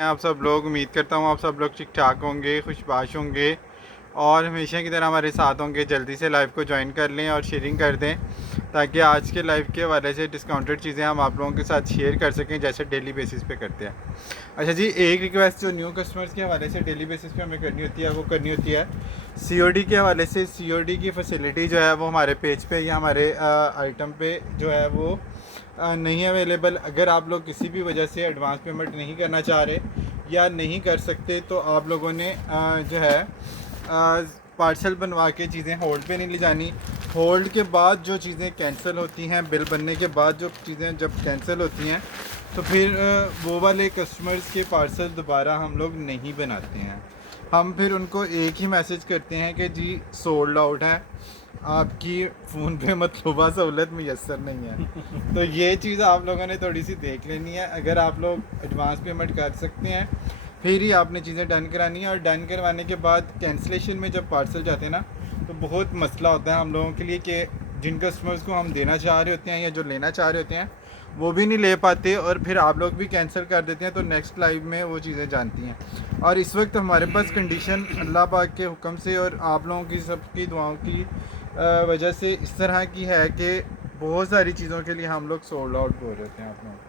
आप सब लोग, उम्मीद करता हूँ आप सब लोग ठीक ठाक होंगे, खुशबाश होंगे और हमेशा की तरह हमारे साथ होंगे। जल्दी से लाइव को ज्वाइन कर लें और शेयरिंग कर दें ताकि आज के लाइव के हवाले से डिस्काउंटेड चीज़ें हम आप लोगों के साथ शेयर कर सकें जैसे डेली बेसिस पे करते हैं। अच्छा जी, एक रिक्वेस्ट जो न्यू कस्टमर्स के हवाले से डेली बेसिस पे हमें करनी होती है वो करनी होती है सीओडी के हवाले से। सीओडी की फैसिलिटी जो है वो हमारे पेज पे या हमारे आइटम पे जो है वो नहीं अवेलेबल। अगर आप लोग किसी भी वजह से एडवांस पेमेंट नहीं करना चाह रहे या नहीं कर सकते तो आप लोगों ने जो है पार्सल बनवा के चीज़ें होल्ड पे नहीं ले जानी। होल्ड के बाद जो चीज़ें कैंसिल होती हैं, बिल बनने के बाद जो चीज़ें जब कैंसिल होती हैं तो फिर वो वाले कस्टमर्स के पार्सल दोबारा हम लोग नहीं बनाते हैं। हम फिर उनको एक ही मैसेज करते हैं कि जी सोल्ड आउट है, आपकी फ़ोन पे मतलूबा सहूलत मैसर नहीं है। तो ये चीज़ आप लोगों ने थोड़ी सी देख लेनी है। अगर आप लोग एडवांस पेमेंट कर सकते हैं फिर ही आपने चीज़ें डन करानी है, और डन करवाने के बाद कैंसिलेशन में जब पार्सल जाते हैं ना तो बहुत मसला होता है हम लोगों के लिए कि जिन कस्टमर्स को हम देना चाह रहे होते हैं या जो लेना चाह रहे होते हैं वो भी नहीं ले पाते और फिर आप लोग भी कैंसिल कर देते हैं, तो नेक्स्ट लाइव में वो चीज़ें जानती हैं। और इस वक्त हमारे पास कंडीशन अल्लाह पाक के हुक्म से और आप लोगों की सबकी दुआओं की वजह से इस तरह की है कि बहुत सारी चीज़ों के लिए हम लोग सोल्ड आउट हो रहे होते हैं आप लोगों को।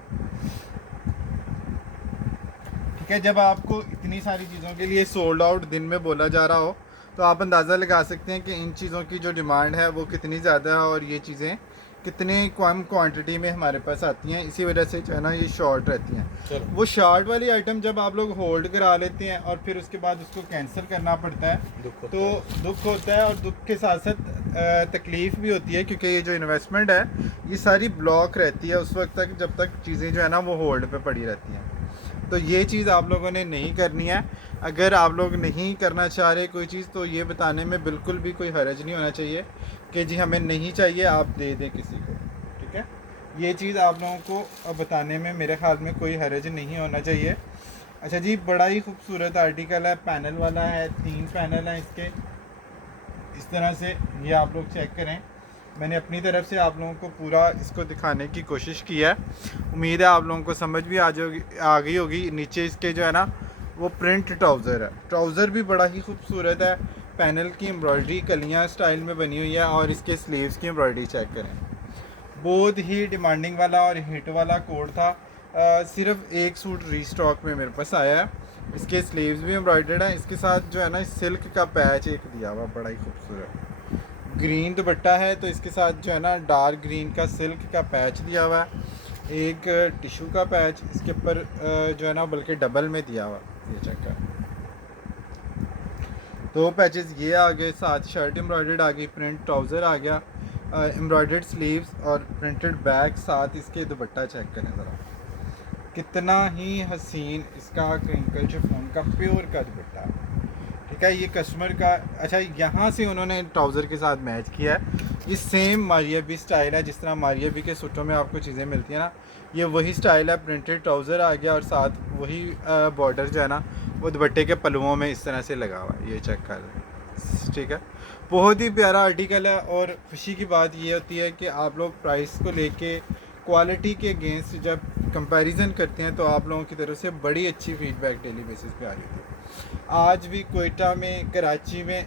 ठीक है, जब आपको इतनी सारी चीज़ों के लिए सोल्ड आउट दिन में बोला जा रहा हो तो आप अंदाज़ा लगा सकते हैं कि इन चीज़ों की जो डिमांड है वो कितनी ज़्यादा है और ये चीज़ें कितने कम क्वांटिटी में हमारे पास आती हैं। इसी वजह से जो है ना ये शॉर्ट रहती हैं। वो शॉर्ट वाली आइटम जब आप लोग होल्ड करा लेते हैं और फिर उसके बाद उसको कैंसिल करना पड़ता है तो दुख होता है, और दुख के साथ साथ तकलीफ़ भी होती है क्योंकि ये जो इन्वेस्टमेंट है ये सारी ब्लॉक रहती है उस वक्त तक जब तक चीज़ें जो है ना वो होल्ड पे पड़ी रहती हैं। तो ये चीज़ आप लोगों ने नहीं करनी है। अगर आप लोग नहीं करना चाह रहे कोई चीज़ तो ये बताने में बिल्कुल भी कोई हर्ज नहीं होना चाहिए कि जी हमें नहीं चाहिए, आप दे दें किसी को। ठीक है, ये चीज़ आप लोगों को बताने में मेरे ख्याल में कोई हर्ज नहीं होना चाहिए। अच्छा जी, बड़ा ही खूबसूरत आर्टिकल है, पैनल वाला है, 3 पैनल हैं इसके। इस तरह से ये आप लोग चेक करें। मैंने अपनी तरफ से आप लोगों को पूरा इसको दिखाने की कोशिश की है। उम्मीद है आप लोगों को समझ भी आ गई होगी। नीचे इसके जो है ना वो प्रिंट ट्राउज़र है। ट्राउज़र भी बड़ा ही खूबसूरत है। पैनल की एम्ब्रॉयडरी कलियाँ स्टाइल में बनी हुई है और इसके स्लीव्स की एम्ब्रॉयडरी चेक करें। बहुत ही डिमांडिंग वाला और हिट वाला कोड था। सिर्फ एक सूट रीस्टॉक में मेरे पास आया है। इसके स्लीव्स भी एम्ब्रॉयडर्ड है। इसके साथ जो है ना सिल्क का पैच एक दिया हुआ बड़ा ही खूबसूरत। ग्रीन दुपट्टा है तो इसके साथ जो है ना डार्क ग्रीन का सिल्क का पैच दिया हुआ है। एक टिशू का पैच इसके ऊपर जो है ना बल्कि डबल में दिया हुआ, ये चेक कर। 2 पैचेस ये आ गए, साथ शर्ट एम्ब्रॉयडर्ड आ गई, प्रिंट ट्राउज़र आ गया, एम्ब्रॉयडर्ड स्लीव्स और प्रिंटेड बैक, साथ इसके दुपट्टा चेक करें ज़रा कितना ही हसीन इसका क्रिंकल शिफॉन का प्योर का दुपट्टा है। ठीक है, ये कस्टमर का। अच्छा, यहाँ से उन्होंने ट्राउज़र के साथ मैच किया है। ये सेम मारिया बी स्टाइल है, जिस तरह मारिया बी के सूटों में आपको चीज़ें मिलती हैं ना, ये वही स्टाइल है। प्रिंटेड ट्राउज़र आ गया और साथ वही बॉर्डर जो है ना वो दुपट्टे के पल्लुओं में इस तरह से लगा हुआ है, ये चेक कर लें। ठीक है, बहुत ही प्यारा आर्टिकल है। और खुशी की बात ये होती है कि आप लोग प्राइस को लेके क्वालिटी के अगेंस्ट जब कंपैरिजन करते हैं तो आप लोगों की तरफ से बड़ी अच्छी फीडबैक डेली बेसिस पे आ रही थी। आज भी कोयटा में, कराची में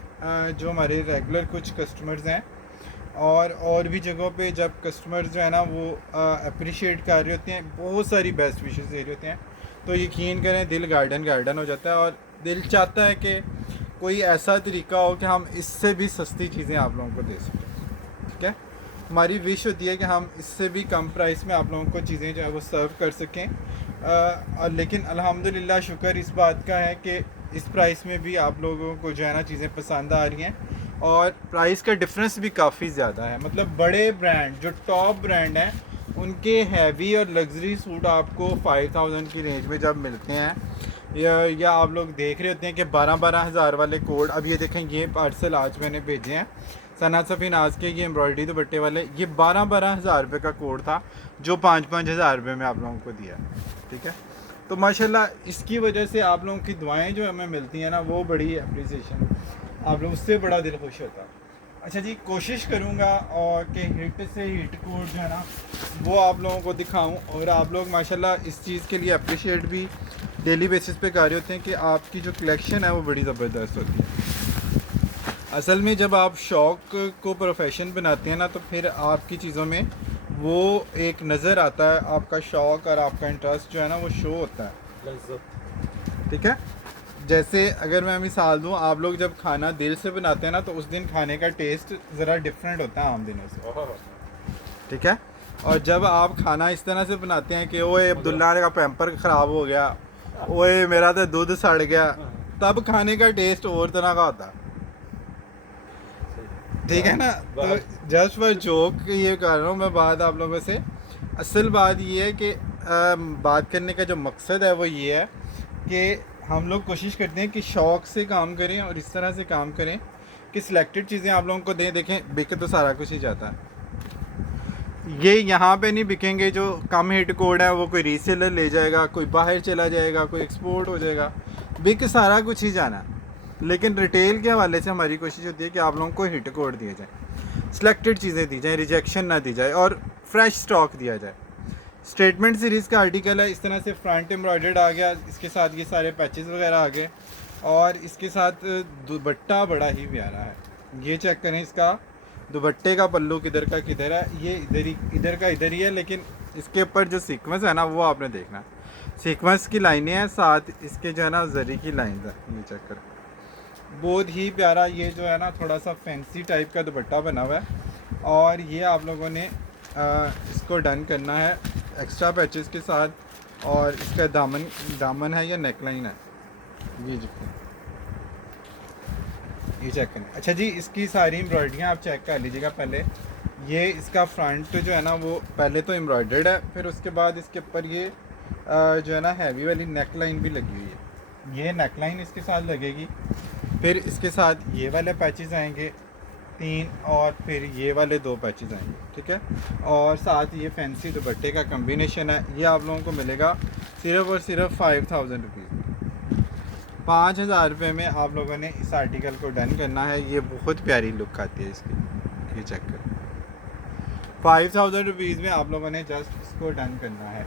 जो हमारे रेगुलर कुछ कस्टमर्स हैं और भी जगहों पे जब कस्टमर्स जो है ना वो अप्रिशिएट कर रहे होते हैं, बहुत सारी बेस्ट विशेस दे रहे होते हैं, तो यकीन करें दिल गार्डन हो जाता है और दिल चाहता है कि कोई ऐसा तरीका हो कि हम इससे भी सस्ती चीज़ें आप लोगों को दे सकें। ठीक है, हमारी विश होती है कि हम इससे भी कम प्राइस में आप लोगों को चीज़ें जो है वो सर्व कर सकें। लेकिन अल्हम्दुलिल्लाह शुक्र इस बात का है कि इस प्राइस में भी आप लोगों को जो है ना चीज़ें पसंद आ रही हैं और प्राइस का डिफरेंस भी काफ़ी ज़्यादा है। मतलब बड़े ब्रांड जो टॉप ब्रांड हैं उनके हैवी और लग्जरी सूट आपको 5000 की रेंज में जब मिलते हैं या आप लोग देख रहे होते हैं कि 12-12 हज़ार वाले कोड। अब ये देखें, ये पार्सल आज मैंने भेजे हैं सना सफ़ी नाज के, ये एम्ब्रॉयडरी दुपट्टे वाले, ये 12-12 हज़ार रुपये का कोड था जो 5-5 हज़ार रुपये में आप लोगों को दिया। ठीक है, तो माशाल्लाह इसकी वजह से आप लोगों की दुआएं जो हमें मिलती हैं ना वो बड़ी अप्रिसिएशन, आप लोग उससे बड़ा दिल खुश होता है। अच्छा जी, कोशिश करूँगा और कि हिट से हिट कोड जो है ना वो आप लोगों को दिखाऊं और आप लोग माशाल्लाह इस चीज़ के लिए अप्रिशिएट भी डेली बेसिस पे कार्य होते हैं कि आपकी जो कलेक्शन है वो बड़ी ज़बरदस्त होती है। असल में जब आप शौक़ को प्रोफेशन बनाते हैं ना, तो फिर आपकी चीज़ों में वो एक नज़र आता है, आपका शौक़ और आपका इंटरेस्ट जो है ना वो शो होता है। ठीक है, जैसे अगर मैं मिसाल दूँ, आप लोग जब खाना दिल से बनाते हैं ना, तो उस दिन खाने का टेस्ट ज़रा डिफरेंट होता है आम दिनों से। ठीक है, और जब आप खाना इस तरह से बनाते हैं कि ओए अब्दुल्ला का पैम्पर ख़राब हो गया, ओए मेरा तो दूध सड़ गया, तब खाने का टेस्ट और तरह का होता है। ठीक है ना, तो जस्ट फॉर जोक ये कर रहा हूँ मैं बात आप लोगों से। असल बात ये है कि बात करने का जो मकसद है वो ये है कि हम लोग कोशिश करते हैं कि शौक़ से काम करें और इस तरह से काम करें कि सिलेक्टेड चीज़ें आप लोगों को दें। देखें, बिक तो सारा कुछ ही जाता है, ये यहाँ पे नहीं बिकेंगे। जो कम हिट कोड है वो कोई रीसेलर ले जाएगा, कोई बाहर चला जाएगा, कोई एक्सपोर्ट हो जाएगा, बिक सारा कुछ ही जाना है। लेकिन रिटेल के हवाले से हमारी कोशिश होती है कि आप लोगों को हिट कोड दिए जाए, सिलेक्टेड चीज़ें दी जाए, रिजेक्शन ना दी जाए और फ्रेश स्टॉक दिया जाए। स्टेटमेंट सीरीज़ का आर्टिकल है, इस तरह से फ्रंट एम्ब्रॉयडर्ड आ गया, इसके साथ ये सारे पैचेस वगैरह आ गए और इसके साथ दुपट्टा बड़ा ही प्यारा है। ये चेक करें, इसका दुपट्टे का पल्लू किधर का किधर है, ये इधर का इधर ही है, लेकिन इसके ऊपर जो सीक्वेंस है ना वो आपने देखना है। सीक्वेंस की लाइनें हैं, साथ इसके जो है ना जरी की लाइन है, ये चेक करें, बहुत ही प्यारा। ये जो है ना थोड़ा सा फैंसी टाइप का दुपट्टा बना हुआ है और ये आप लोगों ने इसको डन करना है एक्स्ट्रा पैचेस के साथ। और इसका दामन है या नेकलाइन है, ये चेक करें। अच्छा जी, इसकी सारी एम्ब्रॉयडरियाँ आप चेक कर लीजिएगा। पहले ये इसका फ्रंट जो है ना वो पहले तो एम्ब्रॉयडर्ड है, फिर उसके बाद इसके ऊपर ये जो है ना हैवी वाली नेकलाइन भी लगी हुई है। ये नेकलाइन इसके साथ लगेगी, फिर इसके साथ ये वाले पैचेस आएंगे 3 और फिर ये वाले 2 पैचेस आएंगे। ठीक है, और साथ ये फैंसी दुपट्टे का कम्बिनेशन है। ये आप लोगों को मिलेगा सिर्फ़ और सिर्फ 5000 रुपीज़ में। 5000 रुपये में आप लोगों ने इस आर्टिकल को डन करना है। ये बहुत प्यारी लुक आती है इसकी, ये चेक कर। 5000 रुपीज़ में आप लोगों ने जस्ट इसको डन करना है।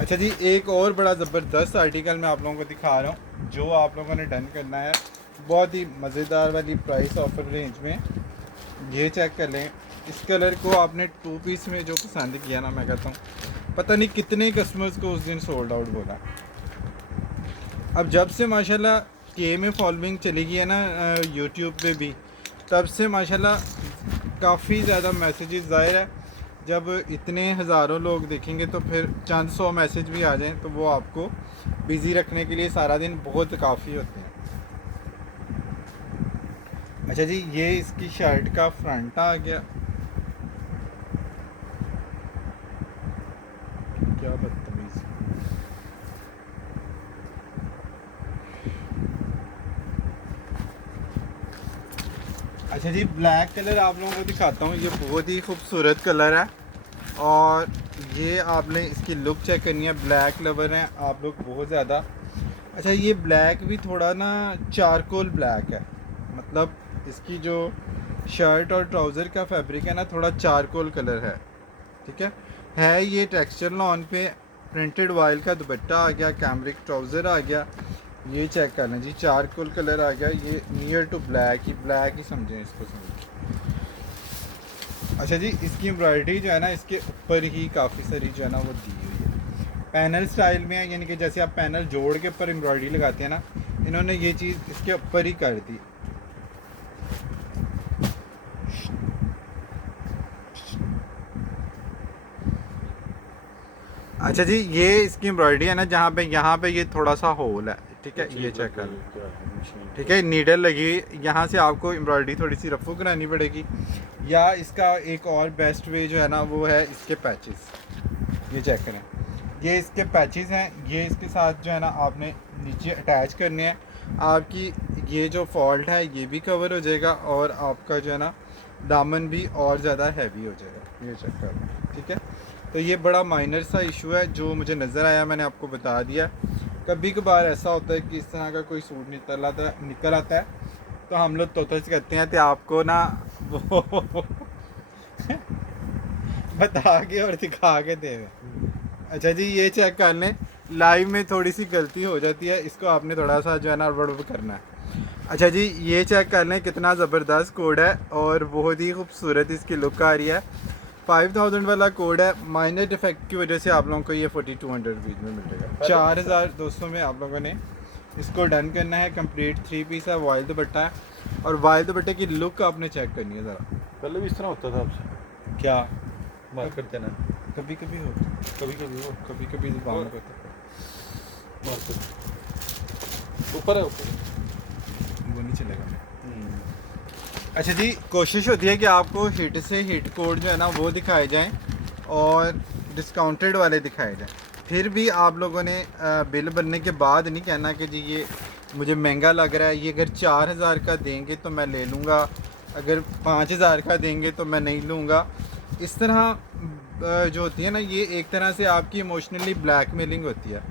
अच्छा जी, एक और बड़ा ज़बरदस्त आर्टिकल मैं आप लोगों को दिखा रहा हूँ जो आप लोगों ने डन करना है, बहुत ही मज़ेदार वाली प्राइस ऑफर रेंज में। ये चेक कर लें, इस कलर को आपने 2 पीस में जो पसंद किया ना, मैं कहता हूँ पता नहीं कितने कस्टमर्स को उस दिन सोल्ड आउट बोला। अब जब से माशाल्लाह के में फॉलोइंग चली गई है ना यूट्यूब पे भी, तब से माशाल्लाह काफ़ी ज़्यादा मैसेजेस ज़ाहिर है। जब इतने हज़ारों लोग देखेंगे तो फिर चंद 100 मैसेज भी आ जाएं तो वो आपको बिज़ी रखने के लिए सारा दिन बहुत काफ़ी होते हैं। अच्छा जी, ये इसकी शर्ट का फ्रंट आ गया, क्या बदतमीज़। अच्छा जी, ब्लैक कलर आप लोगों को दिखाता हूँ। ये बहुत ही खूबसूरत कलर है और ये आपने इसकी लुक चेक करनी है। ब्लैक लवर हैं आप लोग बहुत ज़्यादा। अच्छा, ये ब्लैक भी थोड़ा ना चारकोल ब्लैक है, मतलब इसकी जो शर्ट और ट्राउज़र का फैब्रिक है ना थोड़ा चारकोल कलर है। ठीक है ये टेक्सचर लॉन पे प्रिंटेड वाइल का दुपट्टा आ गया, कैमरिक ट्राउज़र आ गया। ये चेक कर लें जी, चारकोल कलर आ गया। ये नियर टू ब्लैक ही समझें इसको, समझें। अच्छा जी, इसकी एम्ब्रॉयडरी जो है ना इसके ऊपर ही काफ़ी सारी जो है ना वो दी हुई है, पैनल स्टाइल में है। यानी कि जैसे आप पैनल जोड़ के ऊपर एम्ब्रॉयडरी लगाते हैं ना, इन्होंने ये चीज़ इसके ऊपर ही कर दी। अच्छा जी, ये इसकी एम्ब्रॉयडरी है ना जहाँ पे यहाँ पे ये थोड़ा सा होल है। ठीक है, ये चेक कर लो। ठीक है, नीडल लगी हुई, यहाँ से आपको एम्ब्रॉयडरी थोड़ी सी रफू करानी पड़ेगी। या इसका एक और बेस्ट वे जो है ना वो है इसके पैचेस। ये चेक करें, ये इसके पैचेस हैं। ये इसके साथ जो है ना आपने नीचे अटैच करने हैं। आपकी ये जो फॉल्ट है ये भी कवर हो जाएगा और आपका जो है ना दामन भी और ज़्यादा हैवी हो जाएगा। ये चेक कर लो। ठीक है, तो ये बड़ा माइनर सा इशू है जो मुझे नज़र आया, मैंने आपको बता दिया। कभी कभार ऐसा होता है कि इस तरह का कोई सूट निकल आता है तो हम लोग तोतच कहते हैं कि आपको ना वो बता के और दिखा के दे। अच्छा जी, ये चेक कर लें, लाइव में थोड़ी सी गलती हो जाती है, इसको आपने थोड़ा सा जो है ना वर्ड करना है। अच्छा जी, ये चेक कर लें कितना ज़बरदस्त कोड है और बहुत ही खूबसूरत इसकी लुक आ रही है। 5000 वाला कोड है, माइनर डिफेक्ट की वजह से आप लोगों को ये 4200 रुपीज़ में मिलेगा। 4200 में आप लोगों ने इसको डन करना है। कंप्लीट 3 पीस है, वाइल्ड दुपट्टा है और वाइल्ड दुपट्टे की लुक आपने चेक करनी है ज़रा। पहले भी इस तरह होता था आपसे क्या मार करते ना? कभी कभी हो, कभी कभी वो कभी कभी जुबान को मार कर ऊपर है ऊपर। वो नहीं चलेगा। अच्छा जी, कोशिश होती है कि आपको हिट से हिट कोड जो है ना वो दिखाए जाएं और डिस्काउंटेड वाले दिखाए जाएं। फिर भी आप लोगों ने बिल बनने के बाद नहीं कहना कि जी ये मुझे महंगा लग रहा है, ये अगर 4000 का देंगे तो मैं ले लूँगा, अगर 5000 का देंगे तो मैं नहीं लूँगा। इस तरह जो होती है ना, ये एक तरह से आपकी इमोशनली ब्लैकमेलिंग होती है।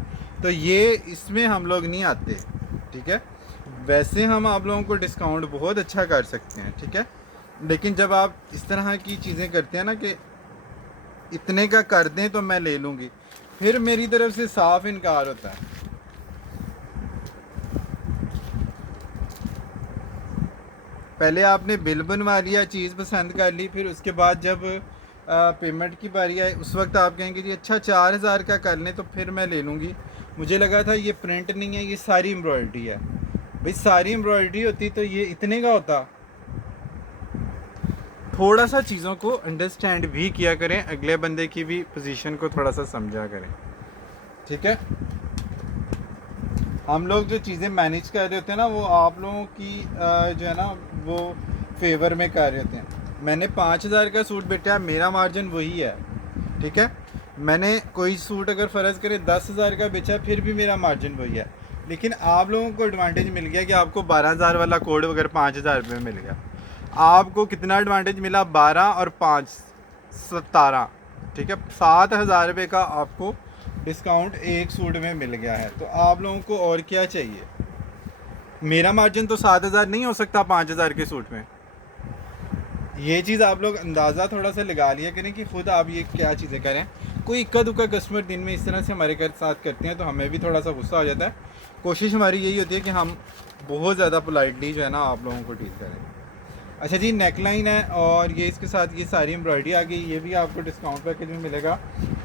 तो ये इसमें हम लोग नहीं आते, ठीक है। वैसे हम आप लोगों को डिस्काउंट बहुत अच्छा कर सकते हैं, ठीक है, लेकिन जब आप इस तरह की चीज़ें करते हैं ना कि इतने का कर दें तो मैं ले लूँगी, फिर मेरी तरफ से साफ इनकार होता है। पहले आपने बिल बनवा लिया, चीज़ पसंद कर ली, फिर उसके बाद जब पेमेंट की बारी आई उस वक्त आप कहेंगे जी अच्छा 4000 का कर लें तो फिर मैं ले लूँगी। मुझे लगा था ये प्रिंट नहीं है, ये सारी एम्ब्रॉयडरी है। भाई सारी एम्ब्रॉयडरी होती तो ये इतने का होता। थोड़ा सा चीज़ों को अंडरस्टैंड भी किया करें, अगले बंदे की भी पोजीशन को थोड़ा सा समझा करें, ठीक है। हम लोग जो चीज़ें मैनेज कर रहे होते हैं ना वो आप लोगों की जो है ना वो फेवर में कर रहे होते हैं। मैंने 5000 का सूट बेटा, मेरा मार्जिन वही है, ठीक है। मैंने कोई सूट अगर फ़र्ज़ करे 10,000 का बेचा, फिर भी मेरा मार्जिन वही है। लेकिन आप लोगों को एडवांटेज मिल गया कि आपको 12,000 वाला कोड अगर 5,000 रुपये में मिल गया। आपको कितना एडवांटेज मिला? 12 और 5 17, ठीक है। 7,000 रुपये का आपको डिस्काउंट एक सूट में मिल गया है। तो आप लोगों को और क्या चाहिए? मेरा मार्जिन तो 7,000 नहीं हो सकता 5,000 के सूट में। ये चीज़ आप लोग अंदाज़ा थोड़ा सा लगा लिया करें कि ख़ुद आप ये क्या चीज़ें करें। कोई इक्का दुक्का कस्टमर दिन में इस तरह से हमारे घर साथ करते हैं तो हमें भी थोड़ा सा गुस्सा हो जाता है। कोशिश हमारी यही होती है कि हम बहुत ज़्यादा पोलाइटली जो है ना आप लोगों को डील करें। अच्छा जी, नेकलाइन है और ये इसके साथ ये सारी एम्ब्रॉयडरी आ गई। ये भी आपको डिस्काउंट पैकेज में मिलेगा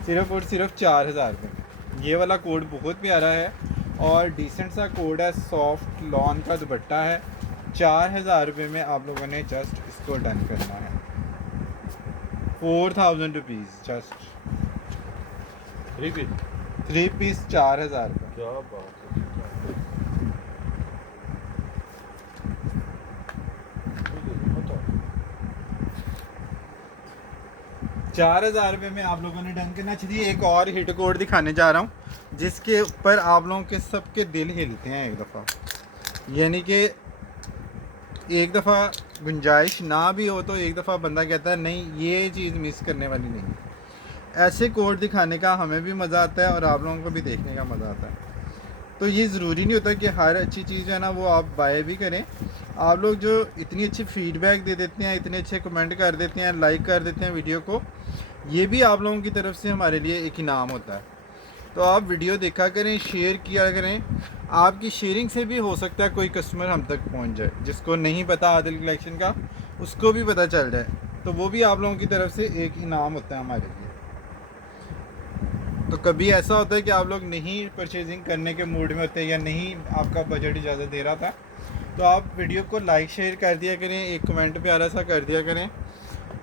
सिर्फ़ और सिर्फ 4,000 रुपये में। ये वाला कोड बहुत प्यारा है और डिसेंट सा कोड है, सॉफ्ट लॉन का दुपट्टा है। 4,000 रुपये में आप लोगों ने जस्ट इसको डन करना है। 4,000 रुपीज़ जस्ट 3 पीस 4,000 रुपये। क्या बात है। 4,000 रुपये में आप लोगों ने डन करना चाहिए। एक और हिट कोड दिखाने जा रहा हूँ जिसके ऊपर आप लोगों के सबके दिल हिलते हैं एक दफ़ा। यानी कि एक दफ़ा गुंजाइश ना भी हो तो एक दफ़ा बंदा कहता है नहीं ये चीज़ मिस करने वाली नहीं है। ऐसे कोड दिखाने का हमें भी मज़ा आता है और आप लोगों को भी देखने का मज़ा आता है। तो ये ज़रूरी नहीं होता कि हर अच्छी चीज़ है ना वो आप बाय भी करें। आप लोग जो इतनी अच्छी फीडबैक दे देते हैं, इतने अच्छे कमेंट कर देते हैं, लाइक कर देते हैं वीडियो को, ये भी आप लोगों की तरफ से हमारे लिए एक इनाम होता है। तो आप वीडियो देखा करें, शेयर किया करें। आपकी शेयरिंग से भी हो सकता है कोई कस्टमर हम तक पहुंच जाए, जिसको नहीं पता आदिल कलेक्शन का उसको भी पता चल जाए। तो वो भी आप लोगों की तरफ से एक इनाम होता है हमारे लिए। तो कभी ऐसा होता है कि आप लोग नहीं परचेजिंग करने के मूड में होते हैं या नहीं आपका बजट इजाज़त दे रहा था, तो आप वीडियो को लाइक शेयर कर दिया करें, एक कमेंट प्यारा सा कर दिया करें।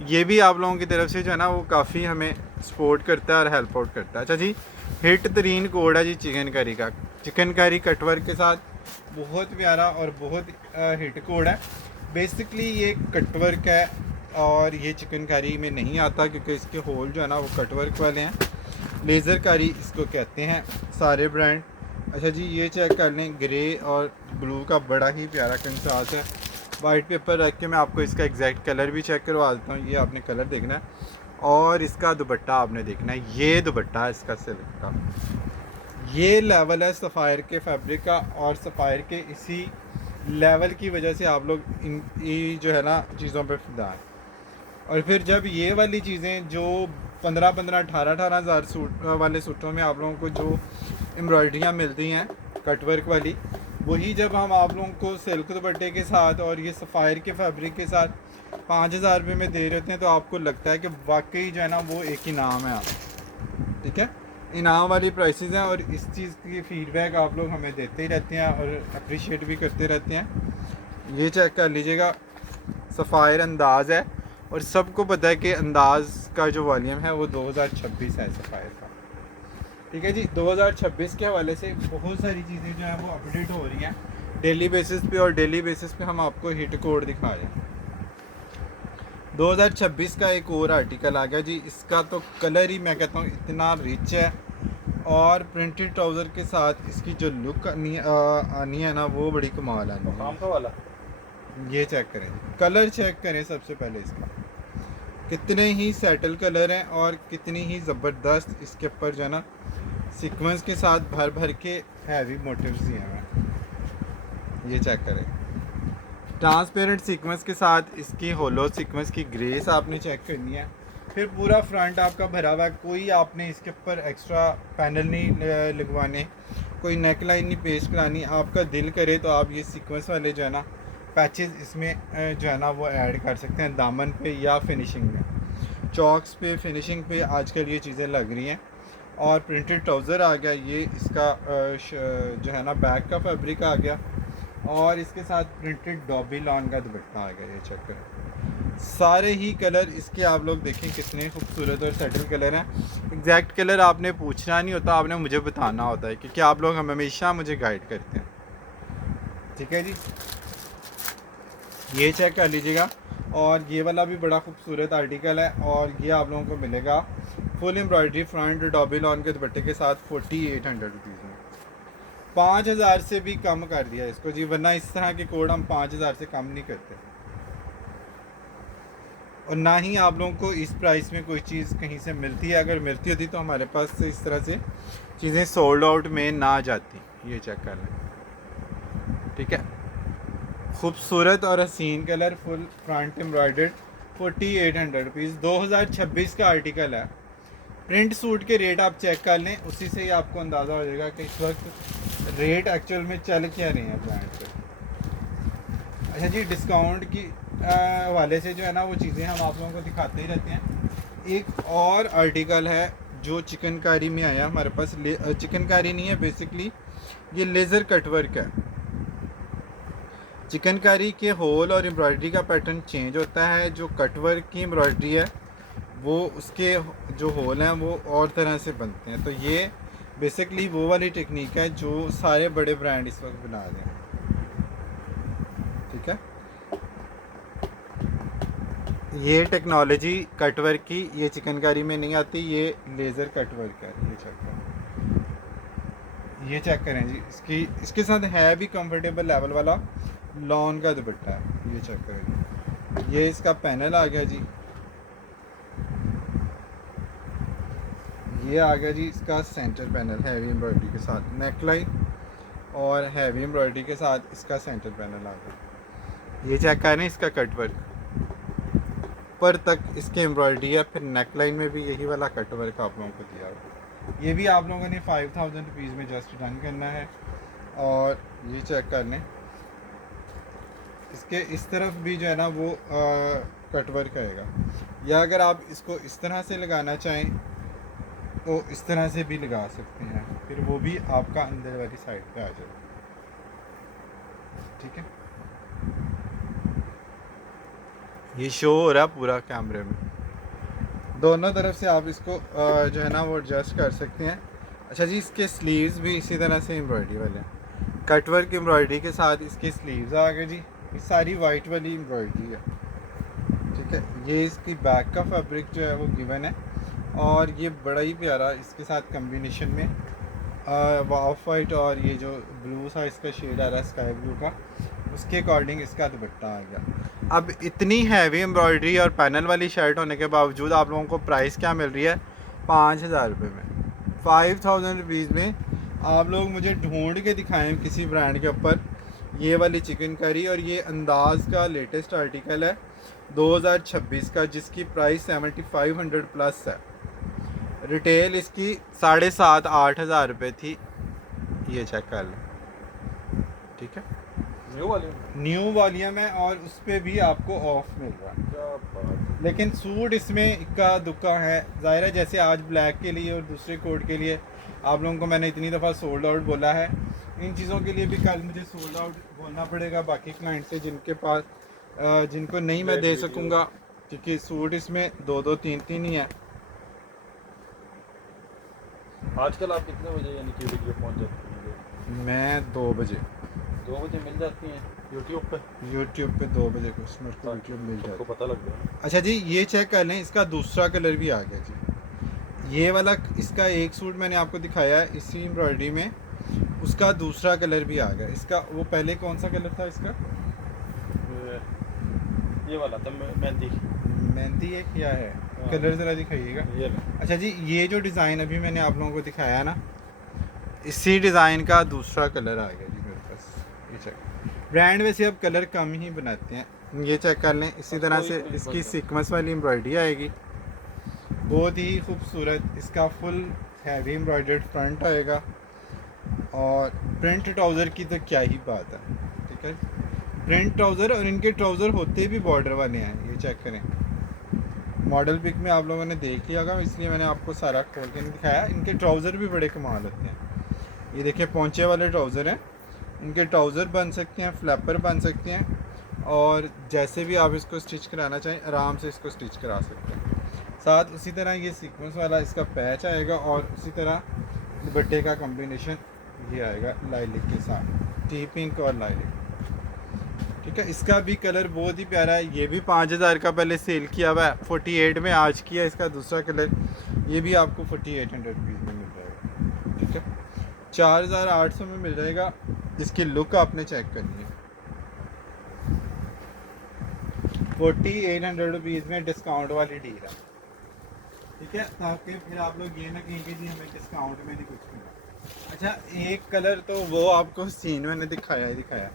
ये भी आप लोगों की तरफ से जो है ना वो काफ़ी हमें सपोर्ट करता है और हेल्प आउट करता है। अच्छा जी, हिट तरीन कोड है जी चिकन करी का। चिकन करी कटवर्क के साथ बहुत प्यारा और बहुत हिट कोड है। बेसिकली ये कटवर्क है और ये चिकन करी में नहीं आता क्योंकि इसके होल जो है ना वो कटवर्क वाले हैं। लेज़र कारी इसको कहते हैं सारे ब्रांड। अच्छा जी, ये चेक कर लें, ग्रे और ब्लू का बड़ा ही प्यारा कंट्रास्ट है। वाइट पेपर रख के मैं आपको इसका एग्जैक्ट कलर भी चेक करवा देता हूँ। ये आपने कलर देखना है और इसका दुपट्टा आपने देखना है। ये दुपट्टा है इसका सिल्क का, ये लेवल है सफ़ायर के फैब्रिक का और सफ़ायर के इसी लेवल की वजह से आप लोग इन जो है ना चीज़ों पे फिदा है। और फिर जब ये वाली चीज़ें जो 15-15, 18-18 हज़ार सूट वाले सूटों में आप लोगों को जो एम्ब्रॉयडरियाँ मिलती हैं कटवर्क वाली, वही जब हम आप लोगों को सिल्क दुपट्टे के साथ और ये सफ़ायर के फैब्रिक के साथ 5,000 रुपये में दे रहे होते हैं, तो आपको लगता है कि वाकई जो है ना वो एक इनाम है आप। ठीक है, इनाम वाली प्राइसेस हैं, और इस चीज़ की फ़ीडबैक आप लोग हमें देते ही रहते हैं और अप्रिशिएट भी करते रहते हैं। ये चेक कर लीजिएगा, सफ़ायर अंदाज़ है, और सबको पता है कि अंदाज़ का जो वॉल्यूम है वो 2026 है सफ़ायर का। ठीक है जी, 2026 के हवाले से बहुत सारी चीज़ें जो हैं वो अपडेट हो रही हैं डेली बेसिस पे, और डेली बेसिस पे हम आपको हिट कोड दिखा रहे हैं। 2026 का एक और आर्टिकल आ गया जी, इसका तो कलर ही मैं कहता हूँ इतना रिच है, और प्रिंटेड ट्राउज़र के साथ इसकी जो लुक आनी है ना वो बड़ी कमाल आनी काम है। का वाला ये चेक करें, कलर चेक करें सबसे पहले इसका, कितने ही सेटल कलर हैं और कितनी ही ज़बरदस्त इसके ऊपर जो है ना सीक्वेंस के साथ भर भर के हैवी मोटिव्स दिए हैं। ये चेक करें, ट्रांसपेरेंट सीक्वेंस के साथ इसकी होलो सीक्वेंस की ग्रेस आपने चेक करनी है। फिर पूरा फ्रंट आपका भरा हुआ है, कोई आपने इसके ऊपर एक्स्ट्रा पैनल नहीं लगवाने, कोई नेक लाइन नहीं पेस्ट करानी। आपका दिल करे तो आप ये सीक्वेंस वाले जो है ना पैचेस इसमें जो है ना वो ऐड कर सकते हैं दामन पे या फिनिशिंग में, चॉक्स पे, फिनिशिंग पे आजकल ये चीज़ें लग रही हैं। और प्रिंटेड ट्राउज़र आ गया, ये इसका जो है ना बैक का फैब्रिक आ गया, और इसके साथ प्रिंटेड डॉबी लॉन का दुपट्टा आ गया। ये चेक करें, सारे ही कलर इसके आप लोग देखें कितने खूबसूरत और सेटल कलर हैं। एग्जैक्ट कलर आपने पूछना नहीं होता, आपने मुझे बताना होता है, क्योंकि आप लोग हमेशा मुझे गाइड करते हैं। ठीक है जी, ये चेक कर लीजिएगा, और ये वाला भी बड़ा खूबसूरत आर्टिकल है, और ये आप लोगों को मिलेगा full embroidery front dobby lawn के दुपट्टे के साथ 4800 रुपीज़ में। 5,000 से भी कम कर दिया इसको जी, वरना इस तरह के कोड हम 5,000 से कम नहीं करते, और ना ही आप लोगों को इस प्राइस में कोई चीज़ कहीं से मिलती है। अगर मिलती होती तो हमारे पास से इस तरह से चीज़ें सोल्ड आउट में ना जाती। ये चेक कर लें, ठीक है, खूबसूरत और हसीन colour, full front embroidered, 4800 rupees. 2026 का आर्टिकल है। प्रिंट सूट के रेट आप चेक कर लें, उसी से ही आपको अंदाज़ा हो जाएगा कि इस वक्त रेट एक्चुअल में चल क्या रहे हैं ब्रांड पे। अच्छा जी, डिस्काउंट की हवाले से जो है ना वो चीज़ें हम आप लोगों को दिखाते ही रहते हैं। एक और आर्टिकल है जो चिकनकारी में आया हमारे पास, चिकनकारी नहीं है बेसिकली, ये लेज़र कटवर्क है। चिकनकारी के होल और एम्ब्रॉयडरी का पैटर्न चेंज होता है, जो कटवर्क की एम्ब्रॉयडरी है वो उसके जो होल हैं वो और तरह से बनते हैं। तो ये बेसिकली वो वाली टेक्निक है जो सारे बड़े ब्रांड इस वक्त बना रहे हैं। ठीक है, ये टेक्नोलॉजी कटवर्क की ये चिकनकारी में नहीं आती, ये लेज़र कटवर्क है। ये चेक करें, ये चेक करें जी, इसके साथ है भी कंफर्टेबल लेवल वाला लॉन का दुपट्टा है। ये चेक करें, ये इसका पैनल आ गया जी, ये आ गया जी इसका सेंटर पैनल हैवी एम्ब्रॉयडरी के साथ, नेक लाइन और हैवी एम्ब्रॉयडरी के साथ इसका सेंटर पैनल आ गया। ये चेक करें, इसका कटवर्क पर तक इसके एम्ब्रॉयडरी है, फिर नेक लाइन में भी यही वाला कटवर्क आप लोगों को दिया हुआ। ये भी आप लोगों ने 5000 रुपीज़ में जस्ट डन करना है। और ये चेक कर लें, इसके इस तरफ भी जो है ना वो कटवर्क आएगा, या अगर आप इसको इस तरह से लगाना चाहें तो इस तरह से भी लगा सकते हैं, फिर वो भी आपका अंदर वाली साइड पे आ जाएगा। ठीक है, ये शो हो रहा है पूरा कैमरे में, दोनों तरफ से आप इसको जो है ना वो एडजस्ट कर सकते हैं। अच्छा जी, इसके स्लीव्स भी इसी तरह से एम्ब्रॉयडरी वाले हैं, कटवर्क एम्ब्रॉयडरी के साथ इसके स्लीव्स आ गए जी, ये सारी वाइट वाली एम्ब्रॉयडरी है। ठीक है, ये इसकी बैक का फैब्रिक जो है वो गिवन है, और ये बड़ा ही प्यारा इसके साथ कम्बिनेशन में ऑफ वाइट और ये जो ब्लू सा इसका शेड आ रहा है स्काई ब्लू का, उसके अकॉर्डिंग इसका दुपट्टा आ गया। अब इतनी हैवी एम्ब्रॉयडरी और पैनल वाली शर्ट होने के बावजूद आप लोगों को प्राइस क्या मिल रही है, 5,000 रुपये में। 5,000 रुपीज़ में आप लोग मुझे ढूंढ के दिखाएं किसी ब्रांड के ऊपर ये वाली चिकनकारी, और ये अंदाज़ का लेटेस्ट आर्टिकल है 2026 का, जिसकी प्राइस 7500 प्लस है। रिटेल इसकी 7,500-8,000 रुपये थी, ये चेक कर लें, ठीक है। न्यू वाले न्यू वॉल्यूम है और उस पर भी आपको ऑफ मिल रहा है, क्या बात। लेकिन सूट इसमें इक्का दुक्का है। ज़ाहिर है जैसे आज ब्लैक के लिए और दूसरे कोड के लिए आप लोगों को मैंने इतनी दफ़ा सोल्ड आउट बोला है, इन चीज़ों के लिए भी कल मुझे सोल्ड आउट बोलना पड़ेगा बाकी क्लाइंट से जिनके पास जिनको नहीं मैं दे सकूँगा, क्योंकि सूट इसमें 2-2 3-3 ही है। आजकल आप कितने बजे यानी कि वीडियो पहुंच जाती है? मैं 2 बजे 2 बजे मिल जाती हैं यूट्यूब पे। यूट्यूब पे 2 बजे कस्टमर को यूट्यूब मिल जाता सबको है। पता लग गया। अच्छा जी, ये चेक कर लें, इसका दूसरा कलर भी आ गया जी। ये वाला इसका एक सूट मैंने आपको दिखाया है इसी एम्ब्रॉयडरी में, उसका दूसरा कलर भी आ गया। इसका वो पहले कौन सा कलर था इसका? ये वाला था मेहंदी। मेहंदी है क्या है? हाँ। कलर ज़रा दिखाइएगा। ये लो। अच्छा जी, ये जो डिज़ाइन अभी मैंने आप लोगों को दिखाया है ना, इसी डिज़ाइन का दूसरा कलर आ गया जी मेरे पास। ये चेक, ब्रांड वैसे अब कलर कम ही बनाते हैं। ये चेक कर लें, इसी तरह से इसकी सीक्वेंस वाली एम्ब्रॉयडरी आएगी, बहुत ही खूबसूरत। इसका फुल हैवी एम्ब्रॉयडर्ड फ्रंट आएगा और प्रिंट ट्राउज़र की तो क्या ही बात है, ठीक है। प्रिंट ट्राउज़र और इनके ट्राउज़र होते भी बॉर्डर वाले हैं। ये चेक करें, मॉडल पिक में आप लोगों ने देख लिया होगा, इसलिए मैंने आपको सारा खोल के नहीं दिखाया। इनके ट्राउज़र भी बड़े कमाल होते हैं। ये देखिए पोंचे वाले ट्राउज़र हैं, इनके ट्राउज़र बन सकते हैं, फ्लैपर बन सकते हैं, और जैसे भी आप इसको स्टिच कराना चाहें आराम से इसको स्टिच करा सकते हैं। साथ उसी तरह ये सीक्वेंस वाला इसका पैच आएगा और उसी तरह दुपट्टे का कॉम्बिनेशन ये आएगा लाइलिक के साथ, टी पिंक और लाइलिक, ठीक है। इसका भी कलर बहुत ही प्यारा है। ये भी 5000 का पहले सेल किया हुआ है, 48 में आज किया इसका दूसरा कलर। ये भी आपको 4800 रुपीज़ में मिल जाएगा, ठीक है। 4800 में मिल जाएगा। इसकी लुक आपने चेक करनी है। 4800 रुपीज़ में डिस्काउंट वाली डील है, ठीक है, ताकि फिर आप लोग ये ना कहें कि जी हमें डिस्काउंट में नहीं कुछ मिला। अच्छा, एक कलर तो वो आपको सीन मैंने दिखाया ही दिखाया,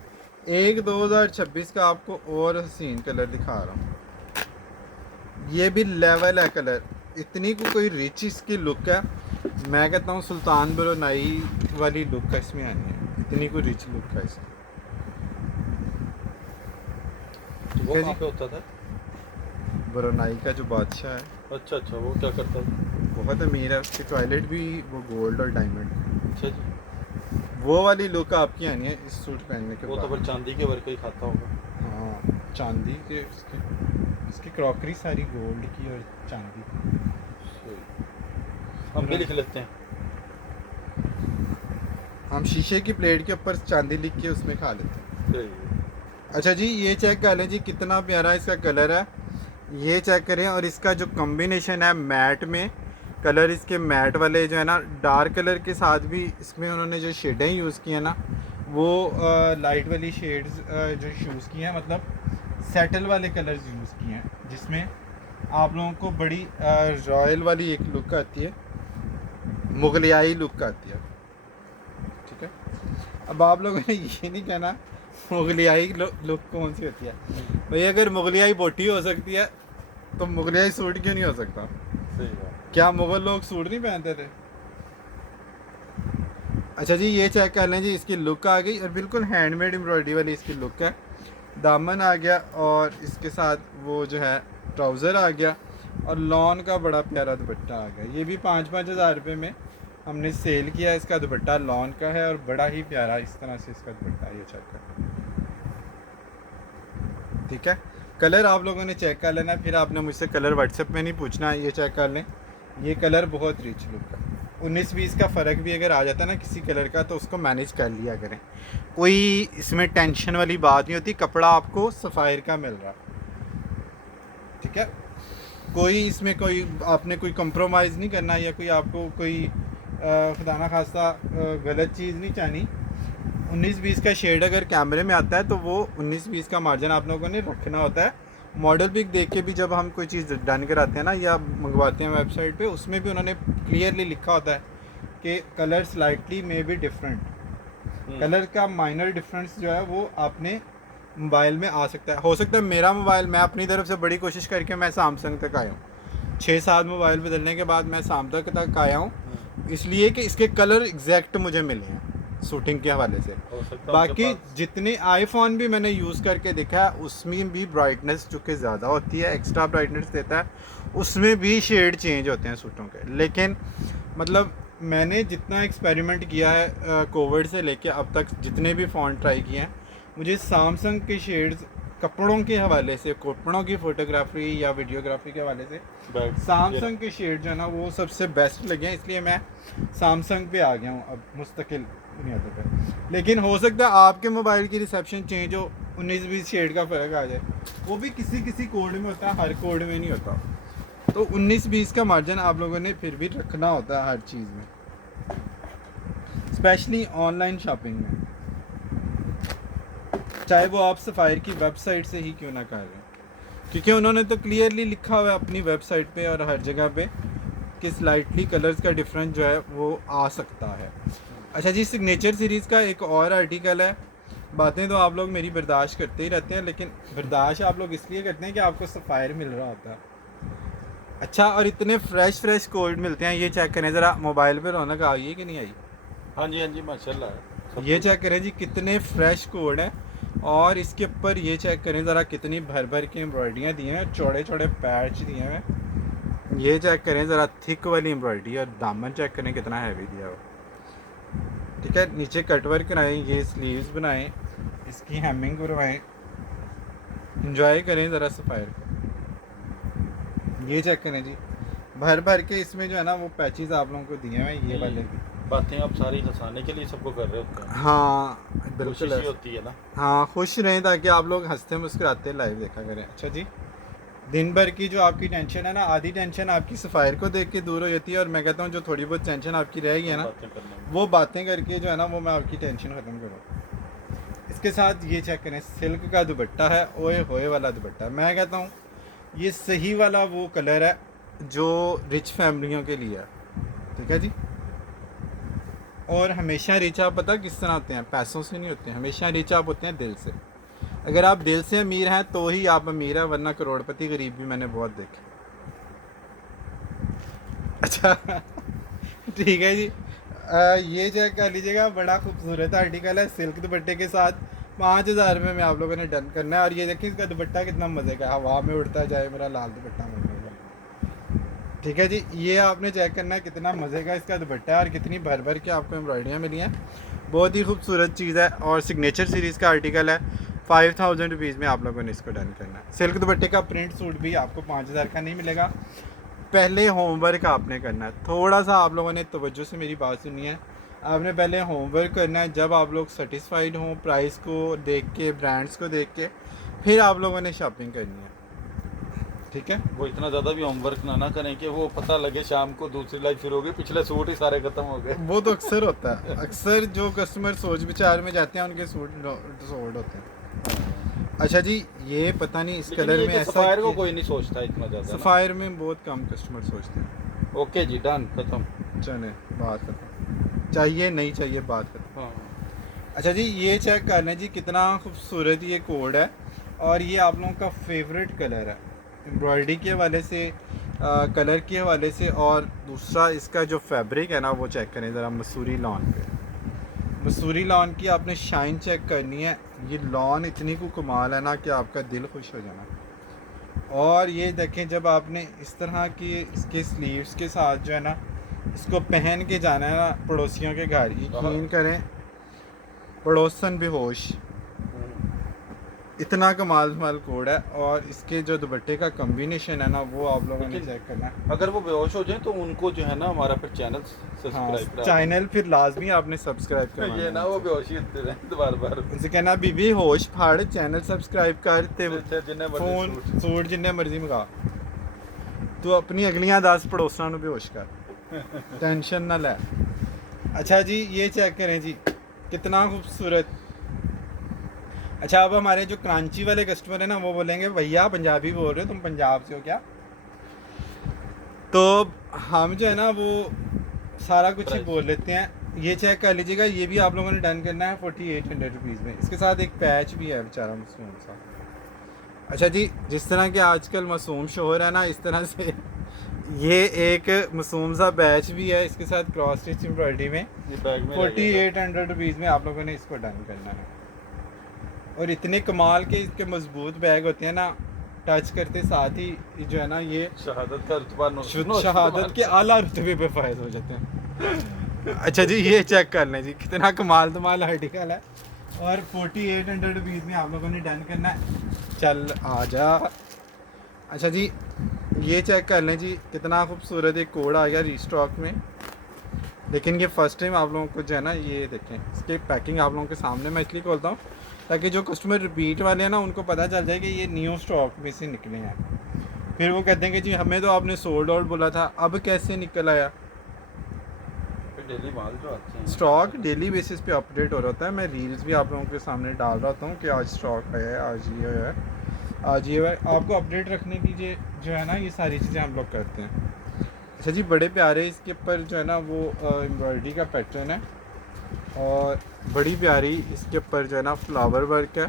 एक 2026 का आपको और हसीन कलर दिखा रहा हूँ। ये भी लेवल है कलर, इतनी कोई रिच इसकी लुक है। मैं कहता हूँ सुल्तान ब्रुनाई वाली लुक है इसमें आनी है, इतनी कोई रिच लुक है इसकी। वो है कहाँ जी? पे होता था? ब्रुनाई का जो बादशाह है, अच्छा अच्छा, वो क्या करता था? बहुत अमीर है, उसकी टॉयलेट भी वो गोल्ड और डायमंड। अच्छा जी। वो वाली लुक आपकी आनी है इस सूट पहनने के वो तो बाद। फिर चांदी के वर्क ही खाता होगा। हाँ, चांदी के इसकी क्रॉकरी सारी गोल्ड की और चांदी की। हम भी लिख लेते हैं। हम शीशे की प्लेट के ऊपर चांदी लिख के उसमें खा लेते हैं। सही है। अच्छा जी, ये चेक कर लें जी, कितना प्यारा इसका कलर है। ये चेक करें, और इसका जो कॉम्बिनेशन है मैट में, कलर इसके मैट वाले जो है ना, डार्क कलर के साथ भी इसमें उन्होंने जो शेडें यूज़ की हैं ना, वो लाइट वाली शेड्स जो यूज़ की हैं, मतलब सेटल वाले कलर्स यूज़ किए हैं, जिसमें आप लोगों को बड़ी रॉयल वाली एक लुक आती है, मुगलियाई लुक आती है, ठीक है। अब आप लोगों ने ये नहीं कहना मुगलियाई लुक कौन सी होती है भाई। अगर मुगलियाई बोटी हो सकती है तो मुगलियाई सूट क्यों नहीं हो सकता? सही बात। क्या मुगल लोग सूट नहीं पहनते थे? अच्छा जी, ये चेक कर लें जी, इसकी लुक आ गई और बिल्कुल हैंडमेड एम्ब्रॉयडरी वाली इसकी लुक है। दामन आ गया और इसके साथ वो जो है ट्राउज़र आ गया और लॉन का बड़ा प्यारा दुपट्टा आ गया। ये भी 5-5 हज़ार रुपये में हमने सेल किया। इसका दुपट्टा लॉन का है और बड़ा ही प्यारा इस तरह से इसका दुपट्टा, ये चेक कर, ठीक है। कलर आप लोगों ने चेक कर लेना, फिर आपने मुझसे कलर व्हाट्सएप में नहीं पूछना है। ये चेक कर लें, ये कलर बहुत रिच लुक है। 19-20 का फ़र्क भी अगर आ जाता है ना किसी कलर का, तो उसको मैनेज कर लिया करें, कोई इसमें टेंशन वाली बात नहीं होती। कपड़ा आपको सफ़ायर का मिल रहा, ठीक है। कोई इसमें कोई आपने कोई कंप्रोमाइज़ नहीं करना, या कोई आपको कोई खुदा ना खास्ता गलत चीज़ नहीं चाहनी। 19-20 का शेड अगर कैमरे में आता है तो वो 19-20 का मार्जिन आप लोगों ने रखना होता है। मॉडल पिक देख के भी जब हम कोई चीज़ डन कराते हैं ना या मंगवाते हैं वेबसाइट पे, उसमें भी उन्होंने क्लियरली लिखा होता है कि colour slightly may be different. Colour का माइनर डिफरेंस जो है वो आपने मोबाइल में आ सकता है। हो सकता है मेरा मोबाइल, मैं अपनी तरफ से बड़ी कोशिश करके मैं सैमसंग तक आया हूँ, 6-7 मोबाइल बदलने के बाद मैं सैमसंग तक आया हूँ, इसलिए कि इसके कलर एग्जैक्ट मुझे मिले हैं। शूटिंग के हवाले से। हो सकता है उनके बाकी पास- जितने आईफोन भी मैंने यूज़ करके देखा है उसमें भी ब्राइटनेस चूँकि ज़्यादा होती है, एक्स्ट्रा ब्राइटनेस देता है, उसमें भी शेड चेंज होते हैं सूटों के। लेकिन मतलब मैंने जितना एक्सपेरिमेंट किया है कोविड से लेके अब तक जितने भी फ़ोन ट्राई किए हैं, मुझे सैमसंग के शेड्स कपड़ों के हवाले से, कपड़ों की फ़ोटोग्राफी या वीडियोग्राफी के हवाले से बैग- सैमसंग के शेड जो है ना वो सबसे बेस्ट लगे हैं, इसलिए मैं सैमसंग पे आ गया हूँ अब मुस्तकिल बुनियादों पे। लेकिन हो सकता है आपके मोबाइल की रिसेप्शन चेंज हो, 19-20 शेड का फ़र्क आ जाए, वो भी किसी किसी कोड में होता है, हर कोड में नहीं होता। तो 19-20 का मार्जिन आप लोगों ने फिर भी रखना होता है हर चीज़ में, स्पेशली ऑनलाइन शॉपिंग में, चाहे वो आप सफ़ायर की वेबसाइट से ही क्यों ना कर रहे हैं, क्योंकि उन्होंने तो क्लियरली लिखा हुआ है अपनी वेबसाइट पे और हर जगह पे कि स्लाइटली कलर्स का डिफरेंस जो है वो आ सकता है। अच्छा जी, सिग्नेचर सीरीज़ का एक और आर्टिकल है। बातें तो आप लोग मेरी बर्दाश्त करते ही रहते हैं, लेकिन बर्दाश्त आप लोग इसलिए करते हैं कि आपको सफ़ायर मिल रहा होता है। अच्छा, और इतने फ्रेश कोड मिलते हैं, ये चेक करें ज़रा, मोबाइल पे रौनक आई है कि नहीं आई? हाँ जी माशाल्लाह सब ये कुछ- चेक करें जी कितने फ्रेश कोड हैं, और इसके ऊपर ये चेक करें ज़रा कितनी भर भर के एम्ब्रॉयडरियाँ दी हैं, चौड़े चौड़े पैच दिए हैं। ये चेक करें ज़रा थिक वाली एम्ब्रॉयडरी, और दामन चेक करें कितना हैवी दिया हो। ठीक है, नीचे कटवर्क कराएं, ये स्लीव्स बनाएं, इसकी हेमिंग करवाएं, इंजॉय करें ज़रा सफ़ायर को। ये चेक करें जी, भर भर के इसमें जो है ना वो पैचेस आप लोगों को दिए हैं, ये वाले भी। बातें आप सारी हंसाने के लिए सबको कर रहे होते हैं, हाँ कोशिश बिल्कुल ही ऐसा। होती है ना। हाँ, खुश रहें ताकि आप लोग हंसते मुस्कुराते लाइव देखा करें। अच्छा जी, दिन भर की जो आपकी टेंशन है ना, आधी टेंशन आपकी सफ़ायर को देख के दूर हो जाती है, और मैं कहता हूँ जो थोड़ी बहुत टेंशन आपकी रहेगी है ना, बातें करने में। वो बातें करके जो है ना वो मैं आपकी टेंशन ख़त्म करूँ। इसके साथ ये चेक करें, सिल्क का दुपट्टा है, ओए होए वाला दुपट्टा। मैं कहता हूँ ये सही वाला वो कलर है जो रिच फैमिलियों के लिए है। ठीक है जी, और हमेशा रिच आप पता किस तरह होते हैं, पैसों से नहीं होते हैं, हमेशा रिच आप होते हैं दिल से। अगर आप दिल से अमीर हैं तो ही आप अमीर हैं, वरना करोड़पति गरीब भी मैंने बहुत देखे। अच्छा ठीक है जी, ये चेक कर लीजिएगा, बड़ा खूबसूरत आर्टिकल है, सिल्क दुपट्टे के साथ 5,000 रुपये में आप लोगों ने डन करना है। और ये देखिए इसका दुपट्टा कितना मज़े का, हवा में उड़ता जाए मेरा लाल दुपट्टा मिल रहा है। ठीक है जी, ये आपने चेक करना है कितना मज़े का इसका दुपट्टा है, और कितनी भर भर के आपको एम्ब्रॉयडरियाँ मिली हैं, बहुत ही खूबसूरत चीज़ है। और सिग्नेचर सीरीज़ का आर्टिकल है, 5,000 रुपीज़ में आप लोगों ने इसको डन करना है। सिल्क दुपट्टे का प्रिंट सूट भी आपको 5,000 का नहीं मिलेगा। पहले होमवर्क आपने करना है, थोड़ा सा आप लोगों ने तवज्जो से मेरी बात सुनी है, आपने पहले होमवर्क करना है। जब आप लोग सेटिस्फाइड हों प्राइस को देख के, ब्रांड्स को देख के, फिर आप लोगों ने शॉपिंग करनी है। ठीक है, वो इतना ज़्यादा भी होमवर्क ना करें कि वो पता लगे शाम को दूसरी लाइफ शुरू हो गई, पिछले सूट ही सारे खत्म हो गए। वो तो अक्सर होता है, अक्सर जो कस्टमर सोच विचार में जाते हैं उनके सूट सोल्ड होते हैं। अच्छा जी, ये पता नहीं इस लेकिन कलर ये में कि ऐसा सफ़ायर को कोई नहीं सोचता इतना ज़्यादा ना। सफ़ायर में बहुत कम कस्टमर सोचते हैं। ओके जी, डन, खत्म। चले बात खत्म, चाहिए नहीं चाहिए बात खत्म। हाँ अच्छा जी, ये चेक कर लें जी कितना खूबसूरत ये कोड है, और ये आप लोगों का फेवरेट कलर है एम्ब्रॉयडरी के हवाले से, कलर के हवाले से। और दूसरा इसका जो फैब्रिक है ना वो चेक करें ज़रा, मसूरी लॉन पे, मसूरी लॉन की आपने शाइन चेक करनी है। ये लॉन इतनी को कमाल है ना कि आपका दिल खुश हो जाना। और ये देखें, जब आपने इस तरह की इसके स्लीव्स के साथ जो है ना इसको पहन के जाना है ना पड़ोसियों के घर, यकीन करें पड़ोसन बेहोश, इतना कमाल कोड है। और इसके जो दुपट्टे का कम्बिनेशन है ना वो आप लोगों ने लेकिन चेक करना है। अगर वो बेहोश हो जाए तो उनको जो है ना हमारा फिर चैनल हाँ, सब्सक्राइब करा चैनल फिर लाजमी आपने सब्सक्राइब करना ये ना वो बेहोशी होते रहे बार बार। उनसे कहना बीबी होश फाड़, चैनल सब्सक्राइब कर ते जिन्हें फोन मर्जी सूट जिन्ने मर्जी मंगा, तू अपनी अगलियां 10 पड़ोसां नूं बेहोश कर, टेंशन ना ले। अच्छा जी, ये चेक करें जी कितना खूबसूरत। अच्छा, अब हमारे जो कराची वाले कस्टमर है ना वो बोलेंगे भैया पंजाबी बोल रहे हो, तुम पंजाब से हो क्या? तो हम जो है ना वो सारा कुछ ही बोल लेते हैं। ये चेक कर लीजिएगा, ये भी आप लोगों ने डन करना है 4800 रुपीज़ में। इसके साथ एक पैच भी है बेचारा मासूम सा। अच्छा जी, जिस तरह के आजकल मासूम शोहर है ना, इस तरह से ये एक मासूम सा बैच भी है इसके साथ क्रॉस स्टिच एम्ब्रॉयडरी में। ये बैग में लगेगा। 4800 रुपीज़ में आप लोगों ने इसको डन करना है। और इतने कमाल के इसके मजबूत बैग होते हैं ना, टच करते साथ ही जो है ना ये शहादत का रुतबा शहादत के आला रुतबे पे फायज हो जाते हैं। अच्छा जी, ये चेक कर लें जी, कितना कमाल धमाल आर्टिकल है। और 4800 रुपीज़ में आप लोगों ने डन करना है। चल आ जा। अच्छा जी, ये चेक कर लें जी, कितना खूबसूरत एक कोड आ गया रीस्टॉक में। लेकिन ये फर्स्ट टाइम आप लोगों को जो है ना, ये देखें इसकी पैकिंग आप लोगों के सामने मैं इसलिए खोलता हूँ ताकि जो कस्टमर रिपीट वाले हैं ना उनको पता चल जाए कि ये न्यू स्टॉक में से निकले हैं। फिर वो कहते हैं कि जी हमें तो आपने सोल्ड आउट बोला था, अब कैसे निकल आया। डेली माल जो आते हैं स्टॉक डेली बेसिस पे अपडेट हो रहा होता है। मैं रील्स भी आप लोगों के सामने डाल रहा होता हूँ कि आज स्टॉक आया है, आज ये है, आज ये है। आपको अपडेट रखने की जो है ना, ये सारी चीज़ें हम लोग करते हैं। अच्छा जी, बड़े प्यारे इसके ऊपर जो है ना वो एम्ब्रॉयडरी का पैटर्न है और बड़ी प्यारी इसके ऊपर जो है ना फ्लावर वर्क है,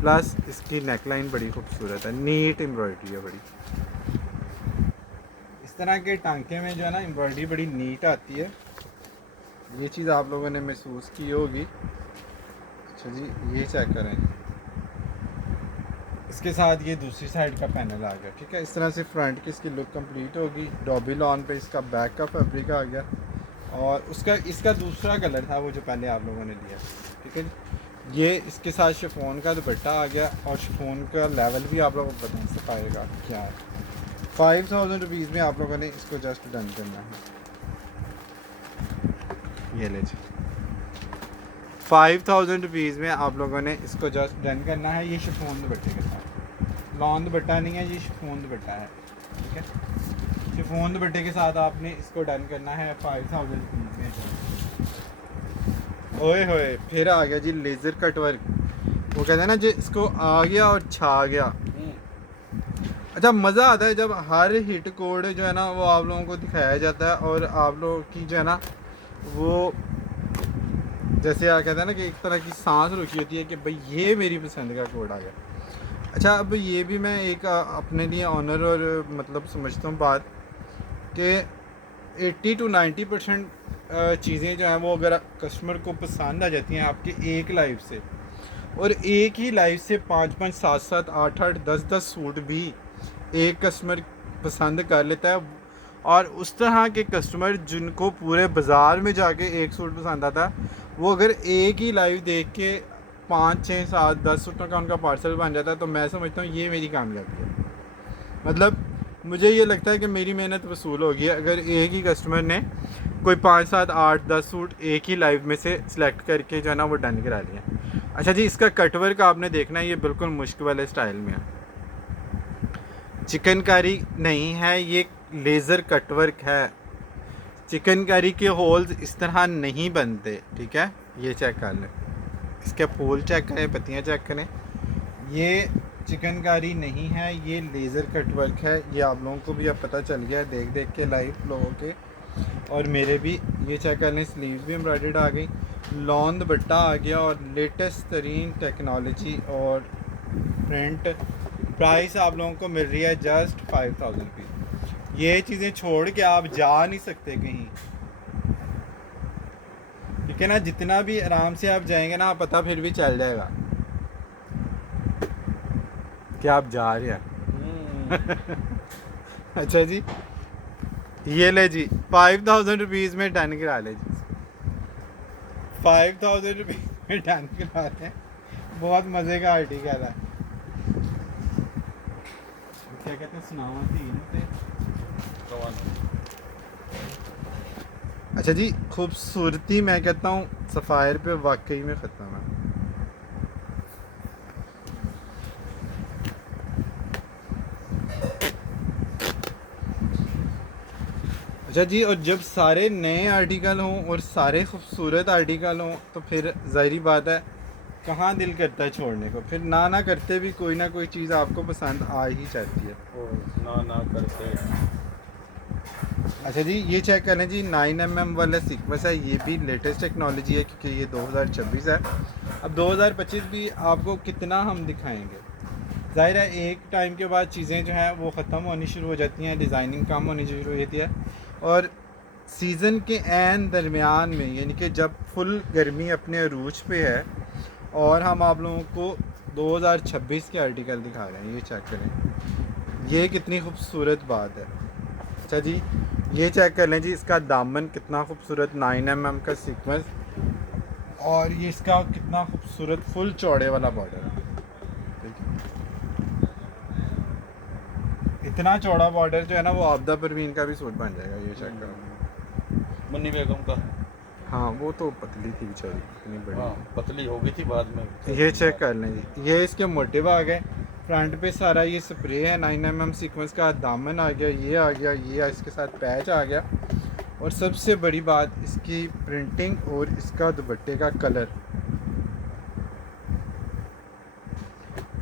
प्लस इसकी नेकलाइन बड़ी खूबसूरत है, नीट एम्ब्रॉयडरी है बड़ी। इस तरह के टांके में जो है ना एम्ब्रॉयडरी बड़ी नीट आती है, ये चीज़ आप लोगों ने महसूस की होगी। अच्छा जी, ये चेक करें, इसके साथ ये दूसरी साइड का पैनल आ गया। ठीक है, इस तरह से फ्रंट की इसकी लुक कंप्लीट होगी। डॉबी लॉन पे इसका बैक का फैब्रिक आ गया और इसका दूसरा कलर था वो जो पहले आप लोगों ने लिया। ठीक है जी, ये इसके साथ शिफॉन का दुपट्टा आ गया और शिफॉन का लेवल भी आप लोगों को बता से पाएगा क्या है। 5000 रुपीज़ में आप लोगों ने इसको जस्ट डन करना है। ये ले जी, 5000 रुपीज़ में आप लोगों ने इसको जस्ट डन करना है। ये शिफॉन दुपट्टे के साथ, लॉन दुपट्टा नहीं है, ये शिफॉन दुपट्टा है। ठीक है, शिफॉन दुपट्टे के साथ आपने इसको डन करना है 5000 रुपीज़ में। ओए होए, फिर आ गया जी लेज़र कट वर्क। वो कहते हैं ना जी, इसको आ गया और छा गया। अच्छा, मज़ा आता है जब हर हिट कोड जो है ना वो आप लोगों को दिखाया जाता है और आप लोगों की जो है ना वो जैसे आप कहते हैं ना कि एक तरह की सांस रुकी होती है कि भाई ये मेरी पसंद का कोड आ गया। अच्छा, अब ये भी मैं एक अपने लिए ऑनर और मतलब समझता हूँ बात कि 80 to 90% चीज़ें जो हैं वो अगर कस्टमर को पसंद आ जाती हैं आपके एक लाइव से, और एक ही लाइव से 5-5, 7-7, 8-8, 10-10 सूट भी एक कस्टमर पसंद कर लेता है। और उस तरह के कस्टमर जिनको पूरे बाज़ार में जाके एक सूट पसंद आता है, वो अगर एक ही लाइव देख के 5, 6, 7, 10 सूटों का उनका पार्सल बन जाता है तो मैं समझता हूँ ये मेरी कामयाबी है। मतलब मुझे ये लगता है कि मेरी मेहनत वसूल होगी अगर एक ही कस्टमर ने कोई 5, 7, 8, 10 सूट एक ही लाइव में से सिलेक्ट करके जो है ना वो डन करा लिया। अच्छा जी, इसका कटवर्क आपने देखना है, ये बिल्कुल मुश्क वाले स्टाइल में है, चिकनकारी नहीं है, ये लेज़र कटवर्क है। चिकनकारी के होल्स इस तरह नहीं बनते। ठीक है, ये चेक कर लें, इसके फूल चेक करें, पत्तियाँ चेक करें, ये चिकनकारी नहीं है, ये लेज़र कटवर्क है। ये आप लोगों को भी अब पता चल गया है देख देख के लाइव लोगों के, और मेरे भी। ये चेक कर लें, स्लीव्स भी एम्ब्रॉयडर्ड आ गई, लॉन दुपट्टा आ गया और लेटेस्ट तरीन टेक्नोलॉजी और प्रिंट। प्राइस आप लोगों को मिल रही है जस्ट 5000 रुपीज़। ये चीज़ें छोड़ के आप जा नहीं सकते कहीं। ठीक है ना, जितना भी आराम से आप जाएंगे ना पता फिर भी चल जाएगा कि आप जा रहे हैं। अच्छा जी, ये ले जी, 5000 रुपीज़ में डन करा ले जी, 5000 रुपीज़ में डन करा लें। बहुत मज़े का आर्टिकल है। क्या कहते हैं, सुनावा तीन थे। अच्छा जी, खूबसूरती मैं कहता हूँ सफ़ायर पे वाकई में ख़त्म है। अच्छा जी, और जब सारे नए आर्टिकल हों और सारे खूबसूरत आर्टिकल हों तो फिर ज़ाहिरी बात है कहाँ दिल करता है छोड़ने को। फिर ना करते भी कोई ना कोई चीज़ आपको पसंद आ ही जाती है। ना करते। अच्छा जी, ये चेक कर लें जी, 9mm वाला सीक्वेंस है, ये भी लेटेस्ट टेक्नोलॉजी है क्योंकि ये 2026 है। अब 2025 भी आपको कितना हम दिखाएंगे, ज़ाहिर है एक टाइम के बाद चीज़ें जो हैं वो ख़त्म होनी शुरू हो जाती हैं, डिज़ाइनिंग कम होनी शुरू हो जाती है, और सीज़न के ऐन दरमियान में, यानी कि जब फुल गर्मी अपने अरूज पे है, और हम आप लोगों को 2026 के आर्टिकल दिखा रहे हैं। ये चेक करें, ये कितनी खूबसूरत बात है। अच्छा जी, ये चेक कर लें जी, इसका दामन कितना खूबसूरत 9 mm का सीक्वेंस, और ये इसका कितना खूबसूरत फुल चौड़े वाला बॉर्डर है। ठीक है, इतना चौड़ा बॉर्डर जो है ना वो आपदा परवीन का भी सूट बन जाएगा। ये चेक करो, मुन्नी बेगम का। हाँ वो तो पतली थी बेचारी, इतनी बड़ी। हाँ पतली हो गई थी बाद में। ये चेक कर लें जी, ये इसके मोटिव आ गए, फ्रंट पे सारा ये स्प्रे है 9 mm सीक्वेंस का, दामन आ गया, ये आ गया, ये इसके साथ पैच आ गया, और सबसे बड़ी बात इसकी प्रिंटिंग और इसका दुपट्टे का कलर।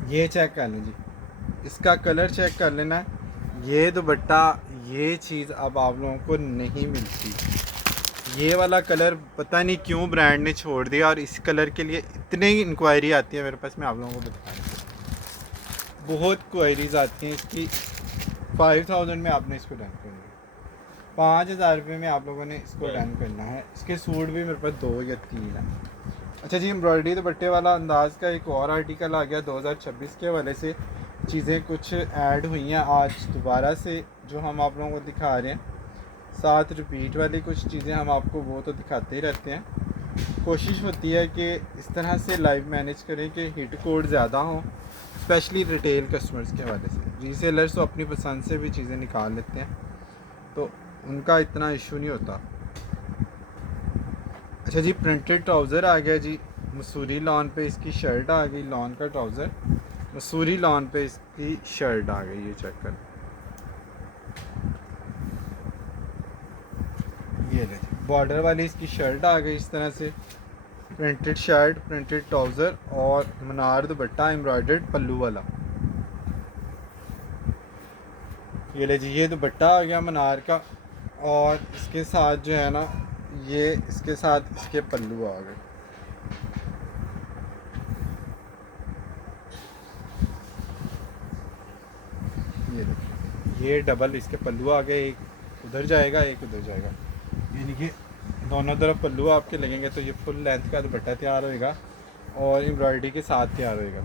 ये चेक कर लें जी, इसका कलर चेक कर लेना। ये दुपट्टा, ये चीज़ अब आप लोगों को नहीं मिलती। ये वाला कलर पता नहीं क्यों ब्रांड ने छोड़ दिया, और इस कलर के लिए इतने ही इंक्वायरी आती है मेरे पास, मैं आप लोगों को बता रहा हूँ, बहुत क्वायरीज आती हैं इसकी। 5000 में आपने इसको डन करना है, 5000 रुपये में आप लोगों ने इसको डन करना है। इसके सूट भी मेरे पास 2 या 3 हैं। अच्छा जी, एम्ब्रॉयडरी दुपट्टे वाला अंदाज का एक और आर्टिकल आ गया 2026 के हवाले से। चीज़ें कुछ ऐड हुई हैं आज दोबारा से, जो हम आप लोगों को दिखा रहे हैं। साथ रिपीट वाली कुछ चीज़ें हम आपको वो तो दिखाते ही रहते हैं। कोशिश होती है कि इस तरह से लाइव मैनेज करें कि हिट कोड ज़्यादा हों, स्पेशली रिटेल कस्टमर्स के हवाले से। रीसेलर्स तो अपनी पसंद से भी चीज़ें निकाल लेते हैं, तो उनका इतना इशू नहीं होता। अच्छा जी, प्रिंटेड ट्राउज़र आ गया जी, मसूरी लॉन पे इसकी शर्ट आ गई, लॉन का ट्राउज़र, मसूरी लॉन पे इसकी शर्ट आ गई। ये चेक कर, ये ले बॉर्डर वाली इसकी शर्ट आ गई इस तरह से, प्रिंटेड शर्ट, प्रिंटेड ट्राउज़र, और मनार दुपट्टा एम्ब्रॉयडर्ड पल्लू वाला। ये ले जी, ये दुपट्टा आ गया मनार का, और इसके साथ जो है ना ये इसके साथ इसके पल्लू आ गए। ये देखो, ये डबल इसके पल्लू आ गए, एक उधर जाएगा एक उधर जाएगा, यानी कि दोनों तरफ पल्लू आपके लगेंगे, तो ये फुल लेंथ का दुपट्टा तैयार होएगा और एम्ब्रॉयडरी के साथ तैयार होएगा।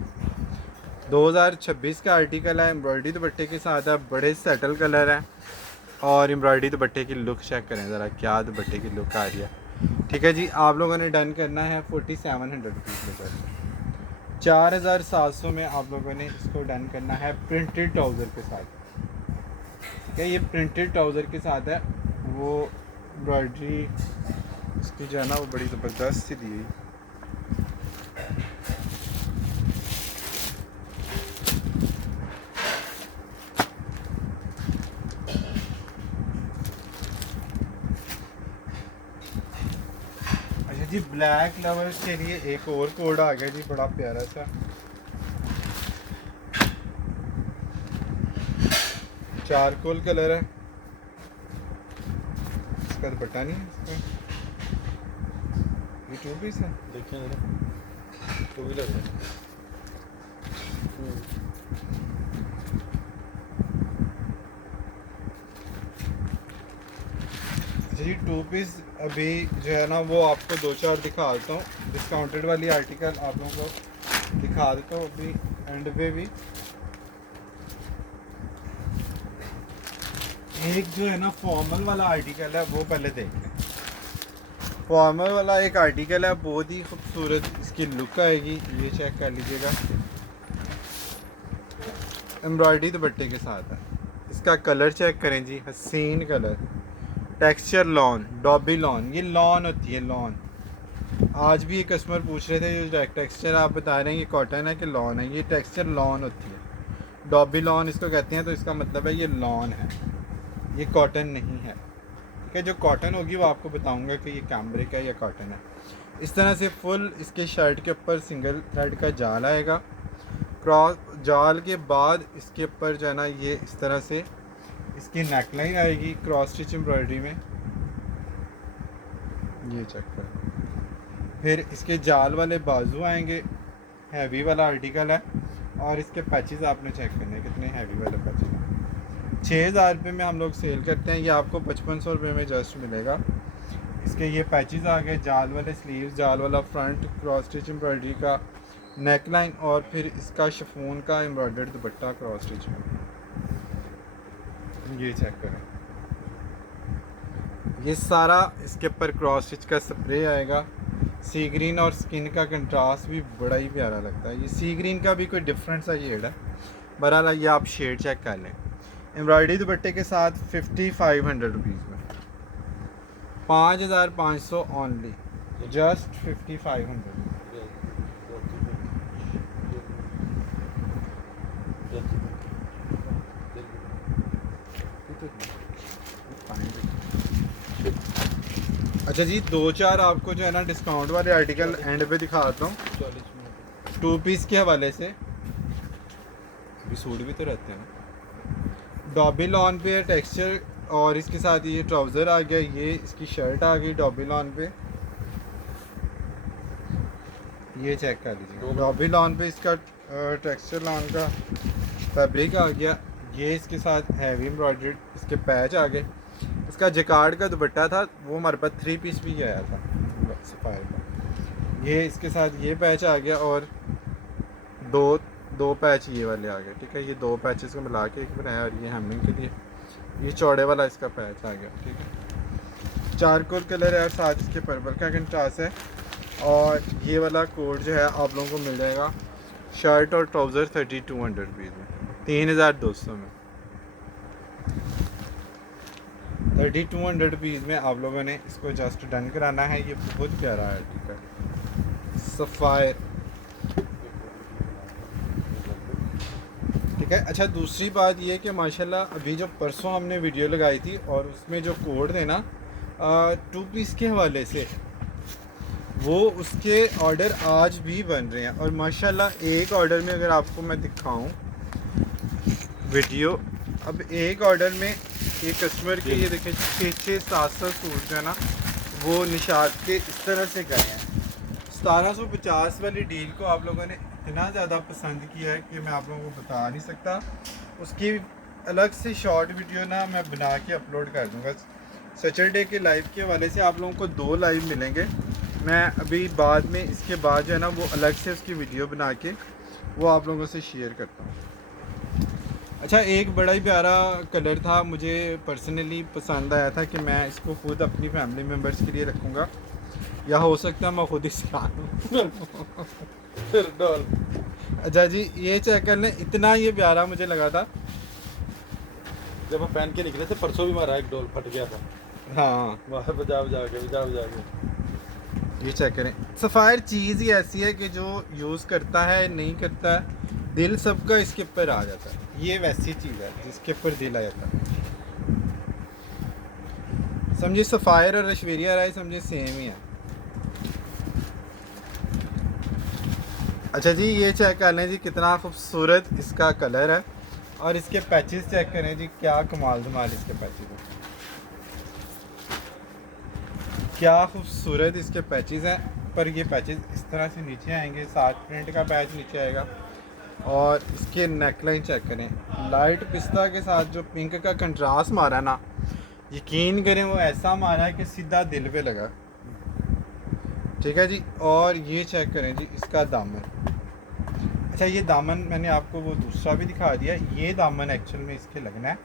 2026 का आर्टिकल है, एम्ब्रॉयडरी दुपट्टे के साथ है, बड़े सेटल कलर हैं, और एम्ब्रॉयडरी दुपट्टे की लुक चेक करें ज़रा, क्या दुपट्टे की लुक आ रही है। ठीक है जी, आप लोगों ने डन करना है 4700 रुपीज़ में, 4700 में आप लोगों ने इसको डन करना है प्रिंटेड ट्राउज़र के साथ। ठीक है, ये प्रिंटेड ट्राउज़र के साथ है, वो एम्ब्रॉयडरी इसकी जो है ना वो बड़ी ज़बरदस्त सी दी हुई। अच्छा जी, ब्लैक लवर्स के लिए एक और कोड आ गया जी, बड़ा प्यारा सा, चारकोल कलर है, इसका दुपट्टा नहीं है इसका, ये 2 पीस है। देखिए जरा, टू व्हीलर है। अच्छा जी, 2 पीस अभी जो है ना वो आपको 2-4 दिखा देता हूँ, डिस्काउंटेड वाली आर्टिकल आप लोगों को दिखा देता हूँ अभी एंड पे भी। एक जो है ना फॉर्मल वाला आर्टिकल है वो पहले देख लें। फॉर्मल वाला एक आर्टिकल है, बहुत ही खूबसूरत इसकी लुक आएगी, ये चेक कर लीजिएगा, एम्ब्रॉयडरी दुपट्टे के साथ है। इसका कलर चेक करें जी, हसीन colour, texture lawn, dobby lawn, ये लॉन होती है लॉन। आज भी ये कस्टमर पूछ रहे थे, ये टेक्सचर आप बता रहे हैं ये कॉटन है कि लॉन है, ये टेक्सचर लॉन होती है, डॉबी लॉन इसको कहते हैं, तो इसका मतलब है ये लॉन है, ये कॉटन नहीं है। ठीक है, जो कॉटन होगी वो आपको बताऊंगा कि ये कैम्ब्रिक है या कॉटन है। इस तरह से फुल इसके शर्ट के ऊपर सिंगल थ्रेड का जाल आएगा, क्रॉस जाल के बाद इसके ऊपर जो है ना ये इस तरह से इसकी नेकलाइन आएगी क्रॉस स्टिच एम्ब्रॉयडरी में, ये चेक कर। फिर इसके जाल वाले बाजू आएंगे, हैवी वाला आर्टिकल है, और इसके पैचेस आपने चेक करने हैं कितने हैवी वाले पैचेस हैं। 6,000 रुपये में हम लोग सेल करते हैं, ये आपको 5500 रुपये में जस्ट मिलेगा। इसके ये पैचेस आ गए, जाल वाले स्लीव्स, जाल वाला फ्रंट, क्रॉस स्टिच एम्ब्रॉयडरी का नेक लाइन, और फिर इसका शिफॉन का एम्ब्रॉयडर्ड दुपट्टा क्रॉस स्टिच में। ये चेक करें, ये सारा इसके ऊपर क्रॉस स्टिच का स्प्रे आएगा। सी ग्रीन और स्किन का कंट्रास्ट भी बड़ा ही प्यारा लगता है। ये सी ग्रीन का भी कोई डिफरेंट सा शेड है। बहरहाल ये आप शेड चेक कर लें। एम्ब्रॉयडरी दुपट्टे के साथ 5500 रुपीज़ में, 5500 ओनली, जस्ट 5500। अच्छा जी, 2-4 आपको जो है ना डिस्काउंट वाले आर्टिकल एंड पे दिखाता हूँ 2 पीस के हवाले से। अभी सूट भी तो रहते हैं ना। डॉबी लॉन पे है टेक्सचर, और इसके साथ ये ट्राउज़र आ गया, ये इसकी शर्ट आ गई डॉबी लॉन पे। ये चेक कर लीजिए, डॉबी लॉन पे इसका टेक्सचर लॉन का फैब्रिक आ गया। ये इसके साथ हैवी एम्ब्रॉयडर्ड इसके पैच आ गए। इसका जकार्ड का दुपट्टा था, वो हमारे पास 3 पीस भी आया था सफ़ायर का। ये इसके साथ ये पैच आ गया, और दो पैच ये वाले आ गए। ठीक है, ये 2 पैचेस को मिला के एक बनाया, और ये हेमिंग के लिए ये चौड़े वाला इसका पैच आ गया। ठीक है, चारकोल कलर है और साथ इसके पर्पल का कंट्रास्ट है। और ये वाला कोड जो है आप लोगों को मिल जाएगा शर्ट और ट्राउज़र 3200 रुपीज़ में, 3200 में, 3200 रुपीज़ में आप लोगों ने इसको जस्ट डन कराना है। ये बहुत प्यारा है। ठीक है, सफ़ायर। ठीक है, अच्छा दूसरी बात ये कि माशाल्लाह अभी जो परसों हमने वीडियो लगाई थी और उसमें जो कोड थे ना 2 पीस के हवाले से, वो उसके ऑर्डर आज भी बन रहे हैं। और माशाल्लाह एक ऑर्डर में अगर आपको मैं दिखाऊं वीडियो, अब एक ऑर्डर में एक कस्टमर के ये देखें 6-7 सूट जो है ना वो निशात के इस तरह से गए हैं। 1750 वाली डील को आप लोगों ने इतना ज़्यादा पसंद किया है कि मैं आप लोगों को बता नहीं सकता। उसकी अलग से शॉर्ट वीडियो ना मैं बना के अपलोड कर दूँगा। सैटरडे के लाइव के हवाले से आप लोगों को 2 लाइव मिलेंगे। मैं अभी बाद में इसके बाद जो है ना वो अलग से उसकी वीडियो बना के वो आप लोगों से शेयर करता हूँ। अच्छा, एक बड़ा ही प्यारा कलर था, मुझे पर्सनली पसंद आया था कि मैं इसको खुद अपनी फैमिली मेम्बर्स के लिए रखूँगा, या हो सकता है मैं खुद ही सिखाऊँ। अच्छा जी, ये चेक कर लें, इतना ये प्यारा मुझे लगा था जब हम पहन के निकले थे। परसों भी हमारा एक डॉल फट गया था। हाँ, वहाँ बजा बजा के ये चेक करें। सफ़ायर चीज़ ही ऐसी है कि जो यूज़ करता है नहीं करता है, दिल सबका इसके ऊपर आ जाता है। ये वैसी चीज़ है जिसके ऊपर दिल आ जाता है। समझिए सफ़ायर और ऐश्वर्या राय समझिए सेम ही है। अच्छा जी, ये चेक कर लें जी, कितना खूबसूरत इसका कलर है। और इसके पैचेस चेक करें जी, क्या कमाल धमाल इसके पैचेस हैं, क्या खूबसूरत इसके पैचेस हैं। पर ये पैचेस इस तरह से नीचे आएंगे, साथ प्रिंट का पैच नीचे आएगा। और इसके नेकलाइन चेक करें, लाइट पिस्ता के साथ जो पिंक का कंट्रास्ट मारा ना, यकीन करें वो ऐसा मारा है कि सीधा दिल पे लगा। ठीक है जी, और ये चेक करें जी इसका दामन। अच्छा, ये दामन मैंने आपको वो दूसरा भी दिखा दिया। ये दामन एक्चुअल में इसके लगना है,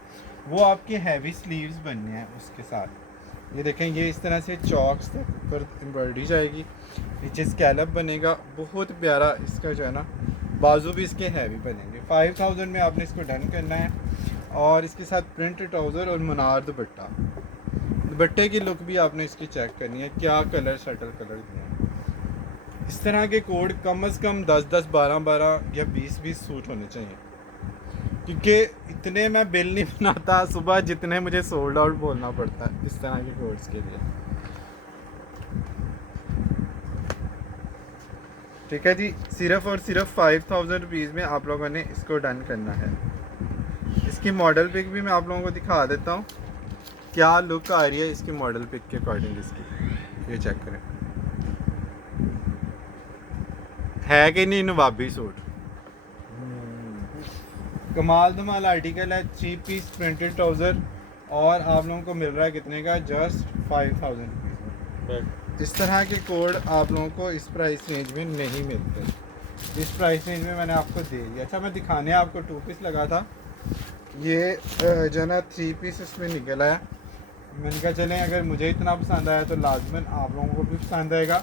वो आपके हैवी स्लीव्स बनने हैं उसके साथ। ये देखें, ये इस तरह से चॉक्स तक ऊपर एम्ब्रॉयडरी जाएगी, नीचे स्कैलप बनेगा, बहुत प्यारा इसका जो है ना बाजू भी इसके हैवी बनेंगे। 5000 में आपने इसको डन करना है। और इसके साथ प्रिंट ट्राउज़र और मुनार दुपट्टे की लुक भी आपने इसकी चेक करनी है, क्या कलर शटल कलर दिए हैं। इस तरह के कोड कम से कम 10-10, 12-12 या 20-20 सूट होने चाहिए, क्योंकि इतने मैं बिल नहीं बनाता सुबह जितने मुझे सोल्ड आउट बोलना पड़ता है इस तरह के कोड्स के लिए। ठीक है जी, सिर्फ और सिर्फ 5000 रुपीज़ में आप लोगों ने इसको डन करना है। इसकी मॉडल पिक भी मैं आप लोगों को दिखा देता हूँ, क्या लुक आ रही है इसकी मॉडल पिक के अकॉर्डिंग इसकी। ये चेक करें, है कि नहीं नवाबी सूट। कमाल धमाल आर्टिकल है, 3 पीस प्रिंटेड ट्राउज़र और आप लोगों को मिल रहा है कितने का, जस्ट 5000 रुपीज़। इस तरह के कोड आप लोगों को इस प्राइस रेंज में नहीं मिलते, इस प्राइस रेंज में मैंने आपको दे दिया। अच्छा मैं दिखाने आपको 2 पीस लगा था, ये जो है ना 3 पीस इसमें निकल आया। मैंने कहा चलें अगर मुझे इतना पसंद आया तो लाजमन आप लोगों को भी पसंद आएगा,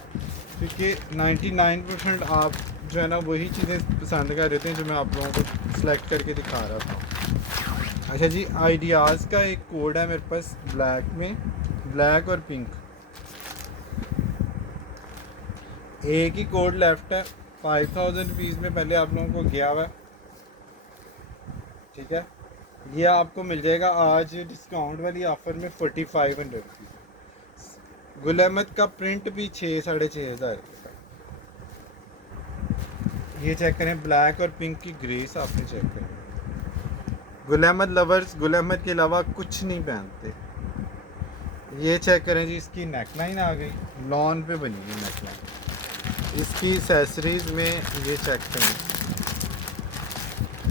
क्योंकि 99% आप जो है ना वही चीज़ें पसंद कर रहे थे जो मैं आप लोगों को सिलेक्ट करके दिखा रहा था। अच्छा जी, आइडियाज़ का एक कोड है मेरे पास ब्लैक में, ब्लैक और पिंक, एक ही कोड लेफ्ट है 5000 रुपीज़ में पहले आप लोगों को गया हुआ है, ठीक है। ये आपको मिल जाएगा आज डिस्काउंट वाली ऑफ़र में 4500 रुपीज़। गुल अहमद का प्रिंट भी 6-6,500 के साथ। ये चेक करें, ब्लैक और पिंक की ग्रेस आपने चेक करें। गुल अहमद लवर्स गुल अहमद के अलावा कुछ नहीं पहनते। ये चेक करें जी, इसकी नेक लाइन आ गई, लॉन पे बनी हुई नेक लाइन। इसकी एसेसरीज़ में ये चेक करें,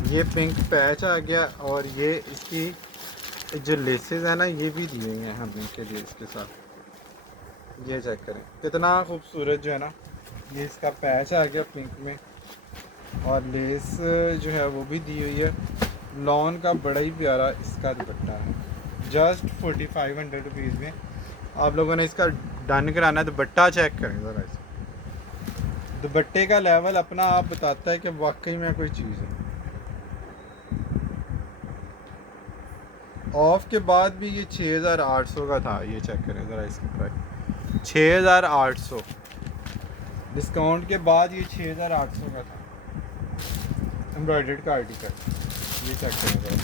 ये पिंक पैच आ गया और ये इसकी जो लेसेस है ना ये भी दी हुई हैं हमने के लिए इसके साथ। ये चेक करें कितना खूबसूरत जो है ना, ये इसका पैच आ गया पिंक में और लेस जो है वो भी दी हुई है। लॉन का बड़ा ही प्यारा इसका दुपट्टा है, जस्ट 4500 रुपीज़ में आप लोगों ने इसका डन कराना है। दुपट्टा चेक करें ज़रा, इस दुपट्टे का लेवल अपना आप बताता है कि वाकई में कोई चीज़ है। ऑफ के बाद भी ये 6800 का था, ये चेक करें ज़रा इसकी प्राइस 6800, डिस्काउंट के बाद ये 6800 का था एम्ब्रॉयडर्ड का आर्टिकल। ये चेक करें ज़रा।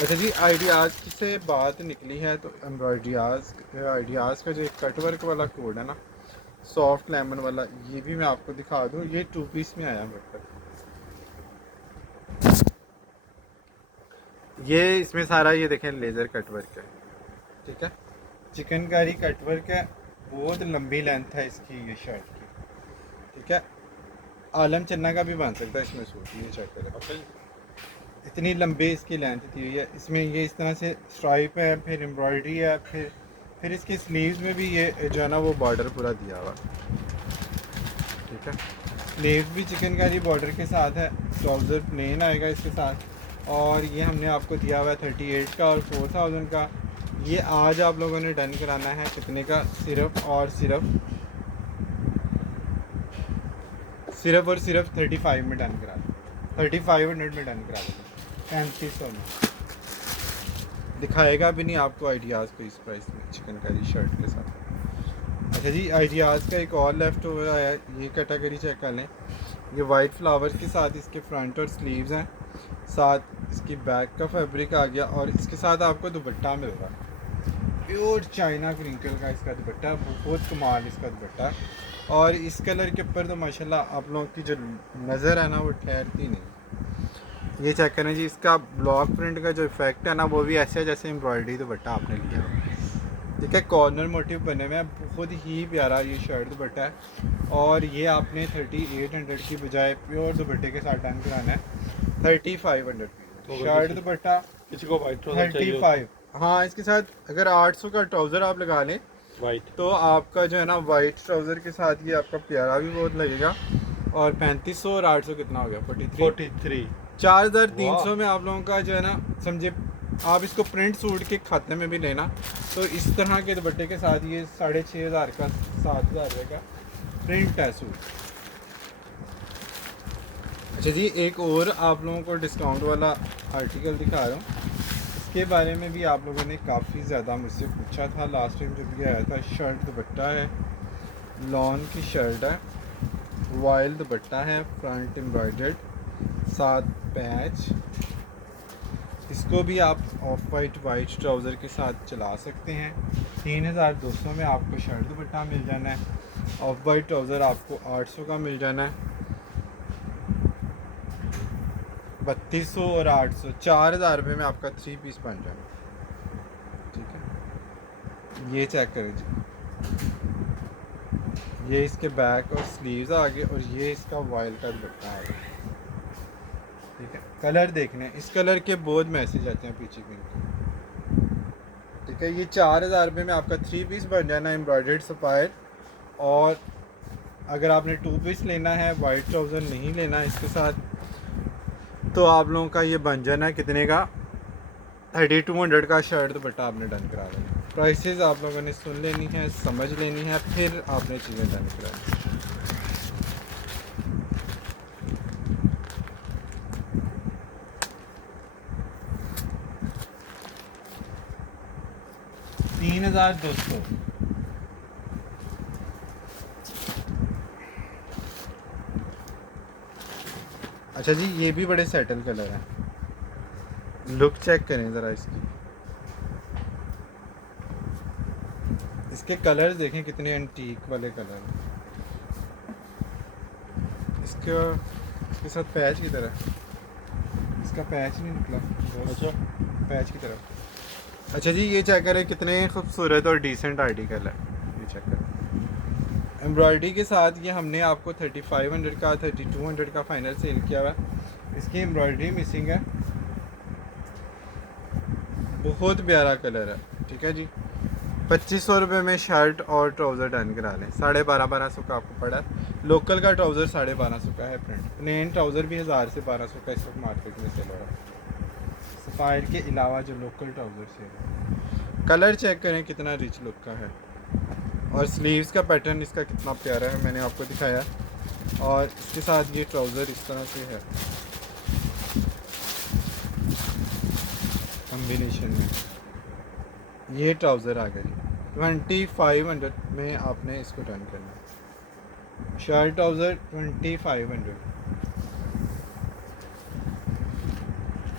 अच्छा जी, आइडियाज़ से बात निकली है तो आइडियाज़ का जो एक कट वर्क वाला कोड है ना, सॉफ्ट लेमन वाला, ये भी मैं आपको दिखा दूँ। ये 2 पीस में आया मेरे पास, ये इसमें सारा ये देखें लेज़र कट वर्क है, ठीक है, चिकनकारी कट वर्क है, बहुत लंबी लेंथ है इसकी ये शर्ट की, ठीक है। आलम चन्ना का भी बन सकता है इसमें सूट। ये चेक करें, इतनी लंबी इसकी लेंथ दी हुई है। इसमें ये इस तरह से स्ट्राइप है, फिर एम्ब्रॉयडरी है, फिर इसकी स्लीव्स में भी ये जो है ना वो बॉर्डर पूरा दिया हुआ, ठीक है। स्लीव्स भी चिकनकारी बॉर्डर के साथ है, ट्राउज़र प्लेन आएगा इसके साथ, और ये हमने आपको दिया हुआ है 38 का और 4000 का। ये आज आप लोगों ने डन कराना है कितने का, सिर्फ और सिर्फ 35 में डन करा दें, 3500 में डन करा दें, 3500 में। दिखाएगा भी नहीं आपको आइडियाज़ को इस प्राइस में चिकनकारी शर्ट के साथ। अच्छा जी, आइडियाज़ का एक और लेफ़्ट हो रहा है, ये कैटेगरी चेक कर लें। ये वाइट फ्लावर्स के साथ इसके फ्रंट और स्लीव्स हैं, साथ इसकी बैक का फैब्रिक आ गया और इसके साथ आपको दुपट्टा मिल रहा है, प्योर चाइना क्रिंकल का इसका दुपट्टा, बहुत कमाल इसका दुपट्टा। और इस कलर के ऊपर तो माशाल्लाह आप लोगों की जो नज़र है ना वो ठहरती नहीं। ये चेक करें जी, इसका ब्लॉक प्रिंट का जो इफेक्ट है ना वो भी ऐसे है जैसे एम्ब्रॉयडरी दुपट्टा आपने लिया हो, ठीक है। कॉर्नर मोटिव बने हुए हैं, बहुत ही प्यारा ये शर्ट दुपट्टा है। और ये आपने 3800 की बजाय प्योर दुपट्टे के साथ डन कराना है 3500 शर्ट दुपट्टा, किसी को वाइट 35। हाँ, इसके साथ अगर 800 का ट्राउज़र आप लगा लें वाइट, तो आपका जो है ना वाइट ट्राउज़र के साथ ये आपका प्यारा भी बहुत लगेगा। और 3500 और 800 कितना हो गया, 43 4300 में आप लोगों का जो है ना, समझे आप इसको प्रिंट सूट के खाते में भी लेना तो इस तरह के दुपट्टे के साथ ये 6500 का 7000 रुपये का प्रिंट है सूट। अच्छा जी, एक और आप लोगों को डिस्काउंट वाला आर्टिकल दिखा रहा हूँ, इसके बारे में भी आप लोगों ने काफ़ी ज़्यादा मुझसे पूछा था लास्ट टाइम जब ये आया था। शर्ट दुपट्टा है, लॉन की शर्ट है, वाइल्ड दुपट्टा है, फ्रंट एम्ब्रॉयडर्ड, साथ पैच। इसको भी आप ऑफ वाइट ट्राउज़र के साथ चला सकते हैं। 3200 में आपको शर्ट दुपट्टा मिल जाना है, ऑफ वाइट ट्राउज़र आपको 800 का मिल जाना है। 3200 और 800, 4000 रुपये में आपका 3 पीस बन जाएगा, ठीक है। ये चेक करें जी, ये इसके बैक और स्लीव्स आ गए और ये इसका वाइल्ड का दुपट्टा आ गया, ठीक है, कलर देखने, इस कलर के बहुत मैसेज आते हैं पीछे पिंक। ठीक है, ये 4,000 रुपये में आपका 3 पीस बन जाना एम्ब्रॉयडर्ड सफ़ायर। और अगर आपने 2 पीस लेना है, वाइट ट्राउज़र नहीं लेना है इसके साथ, तो आप लोगों का ये बन जाना है कितने का, 3200 का शर्ट दुपट्टा आपने डन करा देना। प्राइसेस आप लोगों ने सुन लेनी है, समझ लेनी है, फिर आपने चीज़ें डन करानी। $3,200। अच्छा जी, ये भी बड़े सेटल कलर हैं, लुक चेक करें ज़रा इसकी, इसके कलर्स देखें कितने एंटीक वाले कलर हैं। इसके साथ पैच की तरह, इसका पैच नहीं निकला, अच्छा पैच की तरह। अच्छा जी, ये चेक करें कितने खूबसूरत और डिसेंट आर्टिकल है, ये चेक करें। एम्ब्रॉयडरी के साथ ये हमने आपको 3500 का 3200 का फाइनल सेल किया हुआ है। इसकी एम्ब्रॉयडरी मिसिंग है, बहुत प्यारा कलर है। ठीक है जी, 2500 रुपये में शर्ट और ट्राउज़र डन करा लें। 1250 का आपको पड़ा है। लोकल का ट्राउज़र 1250 का है, प्रिंट प्लेन ट्राउज़र भी 1000 से 1200 का इस वक्त मार्केट में सेल हो रहा है, सफ़ायर के अलावा जो लोकल ट्राउज़र सेल हो रहा है। कलर चेक करें कितना रिच लुक का है, और स्लीव्स का पैटर्न इसका कितना प्यारा है, मैंने आपको दिखाया। और इसके साथ ये ट्राउज़र इस तरह से है कॉम्बिनेशन में, ये ट्राउज़र आ गया। 2500 में आपने इसको डन करना है। Shirt trouser 2500।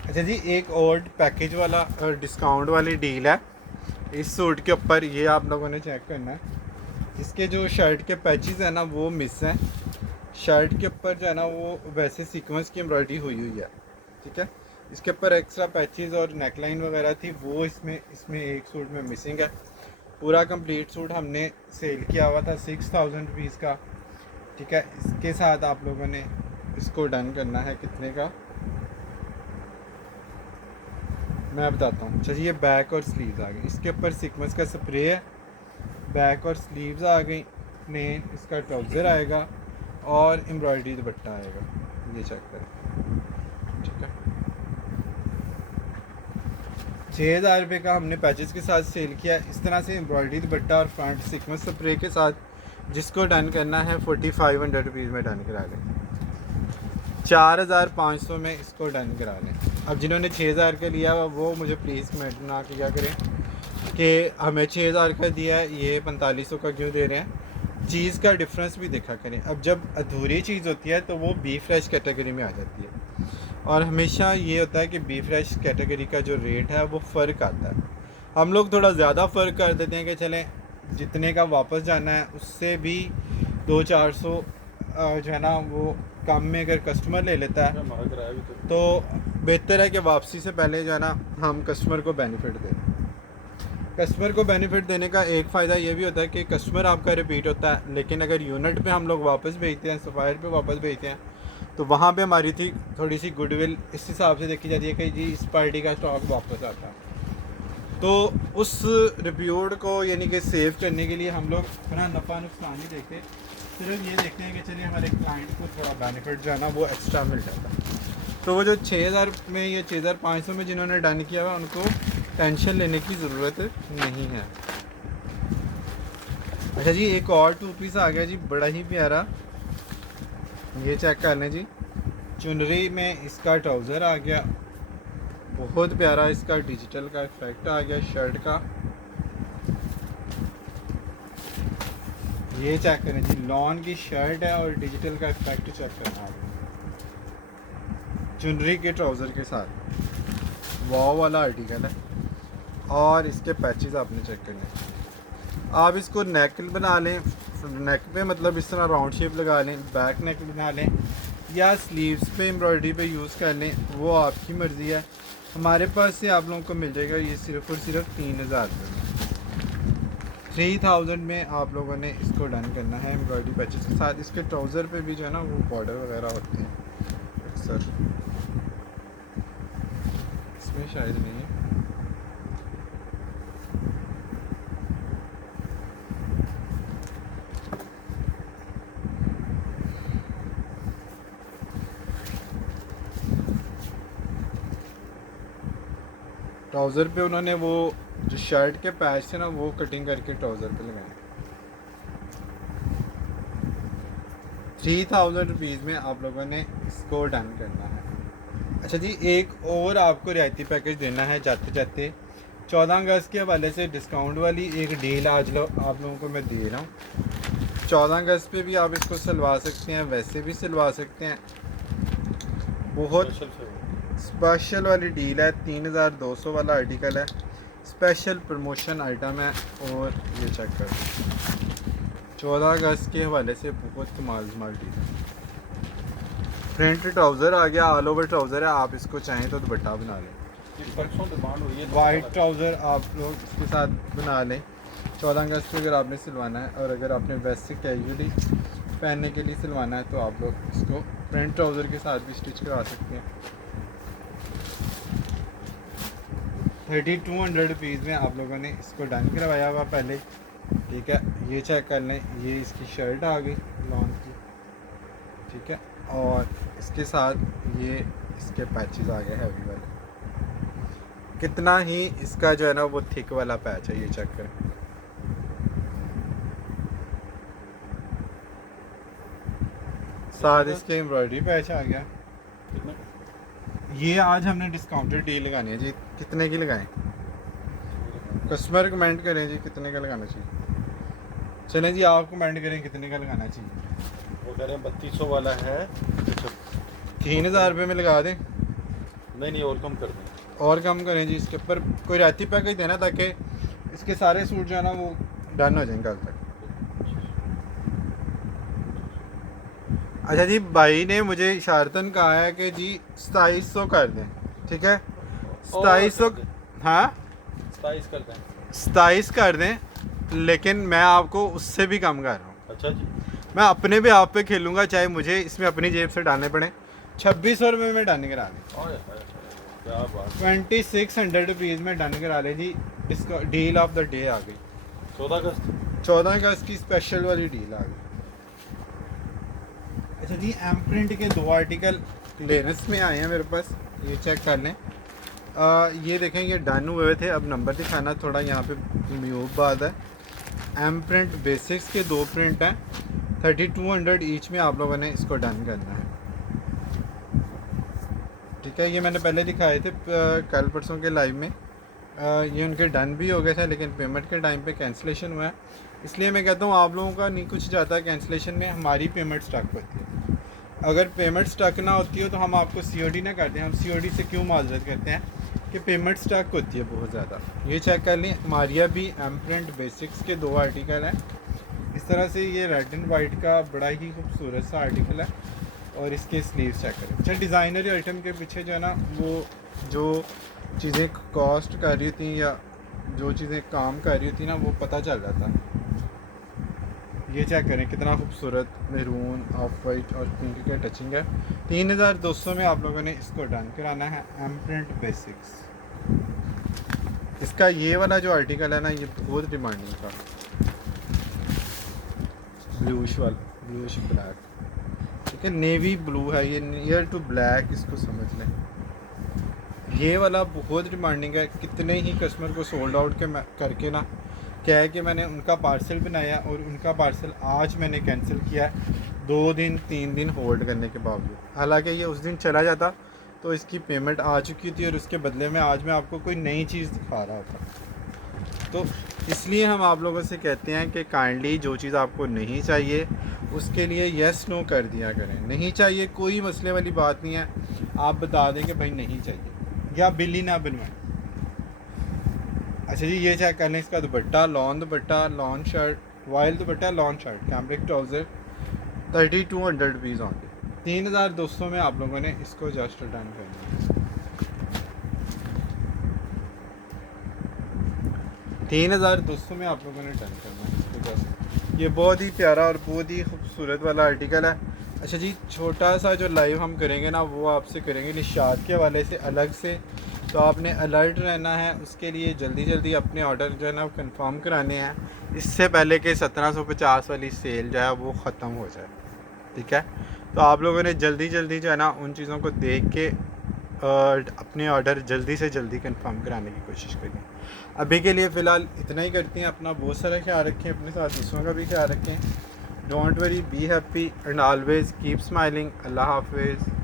अच्छा जी, एक और पैकेज वाला डिस्काउंट वाली डील है इस सूट के ऊपर, ये आप लोगों ने चेक करना है। इसके जो शर्ट के पैचेस हैं ना वो मिस हैं, शर्ट के ऊपर जो है ना वो वैसे सीक्वेंस की एम्ब्रॉयडरी हुई हुई है। ठीक है, इसके ऊपर एक्स्ट्रा पैचेस और नेकलाइन वगैरह थी, वो इसमें एक सूट में मिसिंग है। पूरा कंप्लीट सूट हमने सेल किया हुआ था 6000 रुपीज़ का। ठीक है, इसके साथ आप लोगों ने इसको डन करना है कितने का, मैं बताता हूँ। अच्छा जी, ये बैक और स्लीव्स आ गई, इसके ऊपर सीक्वेंस का स्प्रे है, बैक और स्लीव्स आ गई, प्लेन इसका ट्राउज़र आएगा और एम्ब्रॉयडरी दुपट्टा आएगा, ये चेक करें। ठीक है, 6000 रुपये का हमने पैचेस के साथ सेल किया। इस तरह से एम्ब्रॉयडरी दुपट्टा और फ्रंट सीक्वेंस स्प्रे के साथ जिसको डन करना है 4500 रुपीज़ में डन करा लें, 4500 में इसको डन करा लें। अब जिन्होंने 6000 का लिया वो मुझे प्लीज़ कमेंट ना किया करें कि हमें 6000 का दिया है, ये 4500 का क्यों दे रहे हैं। चीज़ का डिफरेंस भी देखा करें। अब जब अधूरी चीज़ होती है तो वो बी फ्रेश कैटेगरी में आ जाती है, और हमेशा ये होता है कि बी फ्रेश कैटेगरी का जो रेट है वो फ़र्क आता है। हम लोग थोड़ा ज़्यादा फ़र्क कर देते हैं कि चलें जितने का वापस जाना है उससे भी 200-400 जो है ना वो कम में अगर कस्टमर ले लेता है तो बेहतर है कि वापसी से पहले जो है ना हम कस्टमर को बेनिफिट दें। कस्टमर को बेनिफिट देने का एक फ़ायदा ये भी होता है कि कस्टमर आपका रिपीट होता है, लेकिन अगर यूनिट पे हम लोग वापस भेजते हैं, सफ़ायर पे वापस भेजते हैं, तो वहाँ पे हमारी थी थोड़ी सी गुडविल इस हिसाब से देखी जाती है कि जी इस पार्टी का स्टॉक वापस आता है। तो उस रिव्यूड को यानी कि सेव करने के लिए हम लोग अपना नफ़ा नुकसान नहीं देखते, सिर्फ ये देखते हैं कि चलिए हमारे क्लाइंट को थोड़ा बेनिफिट जो है ना वो एक्स्ट्रा मिल जाता है। तो वो जो 6000 में या 6500 में जिन्होंने डन किया हुआ उनको टेंशन लेने की ज़रूरत नहीं है। अच्छा जी, एक और 2 पीस आ गया जी, बड़ा ही प्यारा, ये चेक कर लें जी। चुनरी में इसका ट्राउज़र आ गया, बहुत प्यारा, इसका डिजिटल का इफेक्ट आ गया शर्ट का, ये चेक करें जी। लॉन की शर्ट है और डिजिटल का इफेक्ट चेक करना है चुनरी के ट्राउज़र के साथ, वाव वाला आर्टिकल है। और इसके पैचेस आपने चेक करने हैं। आप इसको नेक बना लें, नेक पे मतलब इस तरह राउंड शेप लगा लें, बैक नेक बना लें, या स्लीव्स पे एम्ब्रॉयडरी पे यूज़ कर लें, वो आपकी मर्ज़ी है। हमारे पास से आप लोगों को मिल जाएगा ये सिर्फ़ और सिर्फ 3000 रुपये में। 3000 में आप लोगों ने इसको डन करना है एम्ब्रॉयडरी पैचेस के साथ। इसके ट्राउज़र पे भी जो है ना वो बॉर्डर वगैरह होते हैं अक्सर। इसमें शायद नहीं है। ट्राउज़र पे उन्होंने वो जो शर्ट के पैच थे ना वो कटिंग करके ट्राउज़र पे लगाए। 3000 रुपीज़ में आप लोगों ने इसको डन करना है। अच्छा जी, एक और आपको रियायती पैकेज देना है जाते जाते। 14 अगस्त के हवाले से डिस्काउंट वाली एक डील आज आप लोगों को मैं दे रहा हूँ। 14 अगस्त पे भी आप इसको सिलवा सकते हैं, वैसे भी सिलवा सकते हैं। बहुत स्पेशल वाली डील है, 3200 वाला आर्टिकल है, स्पेशल प्रमोशन आइटम है। और ये चेक कर 14 अगस्त के हवाले से बहुत कमाल डील है। प्रिंट ट्राउज़र आ गया, ऑल ओवर ट्राउज़र है, आप इसको चाहें तो दुपट्टा बना लें। डिमांड हुई है वाइट ट्राउज़र आप लोग इसके साथ बना लें 14 अगस्त पे अगर आपने सिलवाना है। और अगर आपने वैसे कैजुअली पहनने के लिए सिलवाना है तो आप लोग इसको प्रिंट ट्राउज़र के साथ भी स्टिच करा सकते हैं। 3200 रुपीज़ में आप लोगों ने इसको डन करवाया हुआ पहले, ठीक है। ये चेक कर लें, ये इसकी शर्ट आ गई लॉन की, ठीक है। और इसके साथ ये इसके पैचेस आ गए हैवी वाले। कितना ही इसका जो है ना वो थिक वाला पैच है, ये चेक करें। साथ इसके एम्ब्रॉयडरी पैच आ गया। ये आज हमने डिस्काउंटेड डील लगानी है जी। कितने की लगाएं? कस्टमर कमेंट करें जी कितने का लगाना चाहिए। चलें जी, आप कमेंट करें कितने का लगाना चाहिए। वो कह रहे हैं 3200 वाला है, 3000 रुपये में लगा दें। नहीं और कम कर दें। और कम करें जी, इसके ऊपर कोई रियायती पैकेज देना ताकि इसके सारे सूट जो है ना वो डन हो जाएंगे कल तक। अच्छा जी, भाई ने मुझे इशारतन कहा है कि जी 2700 कर दें, ठीक है। 2700, हाँ 27 कर दें। 27 कर दें, लेकिन मैं आपको उससे भी कम कर रहा हूँ। अच्छा जी, मैं अपने भी आप पे खेलूँगा, चाहे मुझे इसमें अपनी जेब से डालने पड़े। 2600 रुपये में डन करा लें। क्या बात। 2600 रुपीज़ में डन करा लें जी। इसका डील ऑफ द डे आ गई। 14 अगस्त की स्पेशल वाली डील आ गई। अच्छा जी, एम प्रिंट के 2 आर्टिकल क्लियरेंस में आए हैं मेरे पास, ये चेक कर लें। ये देखें, ये डन हुए थे। अब नंबर दिखाना थोड़ा यहाँ पे म्यूब बात है। एम प्रिंट बेसिक्स के 2 प्रिंट हैं, 3200 ईच में आप लोगों ने इसको डन करना है, ठीक है। ये मैंने पहले दिखाए थे कल परसों के लाइव में। ये उनके डन भी हो गए थे, लेकिन पेमेंट के टाइम पे कैंसिलेशन हुआ है। इसलिए मैं कहता हूँ आप लोगों का नहीं कुछ जाता कैंसिलेशन में, हमारी पेमेंट स्टक होती है। अगर पेमेंट स्टक ना होती हो तो हम आपको COD ना करते हैं। हम COD से क्यों माजरत करते हैं कि पेमेंट स्टक होती है बहुत ज़्यादा। ये चेक कर लें, हमारिया भी एम प्रिंट बेसिक्स के 2 आर्टिकल हैं। इस तरह से ये रेड एंड वाइट का बड़ा ही खूबसूरत सा आर्टिकल है। और इसके स्लीव्स चेक करें। अच्छा, डिज़ाइनर आइटम के पीछे जो है ना वो जो चीज़ें कॉस्ट कर रही थी या जो चीज़ें काम कर रही थी ना वो पता चल जाता। ये चेक करें कितना खूबसूरत मेरून, ऑफ वाइट और पिंक का टचिंग है। 3200 में आप लोगों ने इसको डन कराना है, एम प्रिंट बेसिक्स। इसका ये वाला जो आर्टिकल है ना ये बहुत डिमांडिंग था, ब्लूश ब्लैक, ठीक है। नेवी ब्लू है ये, नियर टू ब्लैक इसको समझ लें। ये वाला बहुत डिमांडिंग है। कितने ही कस्टमर को सोल्ड आउट के करके ना क्या है कि मैंने उनका पार्सल बनाया और उनका पार्सल आज मैंने कैंसिल किया 2 दिन 3 दिन होल्ड करने के बावजूद। हालांकि ये उस दिन चला जाता तो इसकी पेमेंट आ चुकी थी और उसके बदले में आज मैं आपको कोई नई चीज़ दिखा रहा होता। तो इसलिए हम आप लोगों से कहते हैं कि काइंडली जो चीज़ आपको नहीं चाहिए उसके लिए येस नो कर दिया करें। नहीं चाहिए कोई मसले वाली बात नहीं है, आप बता दें कि भाई नहीं चाहिए या बिल ही ना बनवाएं। अच्छा जी, ये चेक कर लें, इसका दुपट्टा लॉन शर्ट, वाइल दुपट्टा, lawn shirt, cambric trouser, 3200 rupees होंगे। 3200 में आप लोगों ने इसको जस्ट डन करना है। 3200 में आप लोगों ने डन करना है इसको जस्ट। ये बहुत ही प्यारा और बहुत ही खूबसूरत वाला आर्टिकल है। अच्छा जी, छोटा सा जो लाइव हम करेंगे ना वो आपसे करेंगे निशात के हवाले से अलग से, तो आपने अलर्ट रहना है, उसके लिए जल्दी जल्दी अपने ऑर्डर जो है ना कंफर्म कराने हैं इससे पहले कि 1750 वाली सेल जो है वो ख़त्म हो जाए। ठीक है, तो आप लोगों ने जल्दी जल्दी जो है ना उन चीज़ों को देख के अपने ऑर्डर जल्दी से जल्दी कंफर्म कराने की कोशिश करें। अभी के लिए फ़िलहाल इतना ही करते हैं। अपना बहुत सारा ख्याल रखें, अपने साथ दूसरों का भी ख्याल रखें। Don't worry, be happy and always keep smiling. Allah हाफिज़।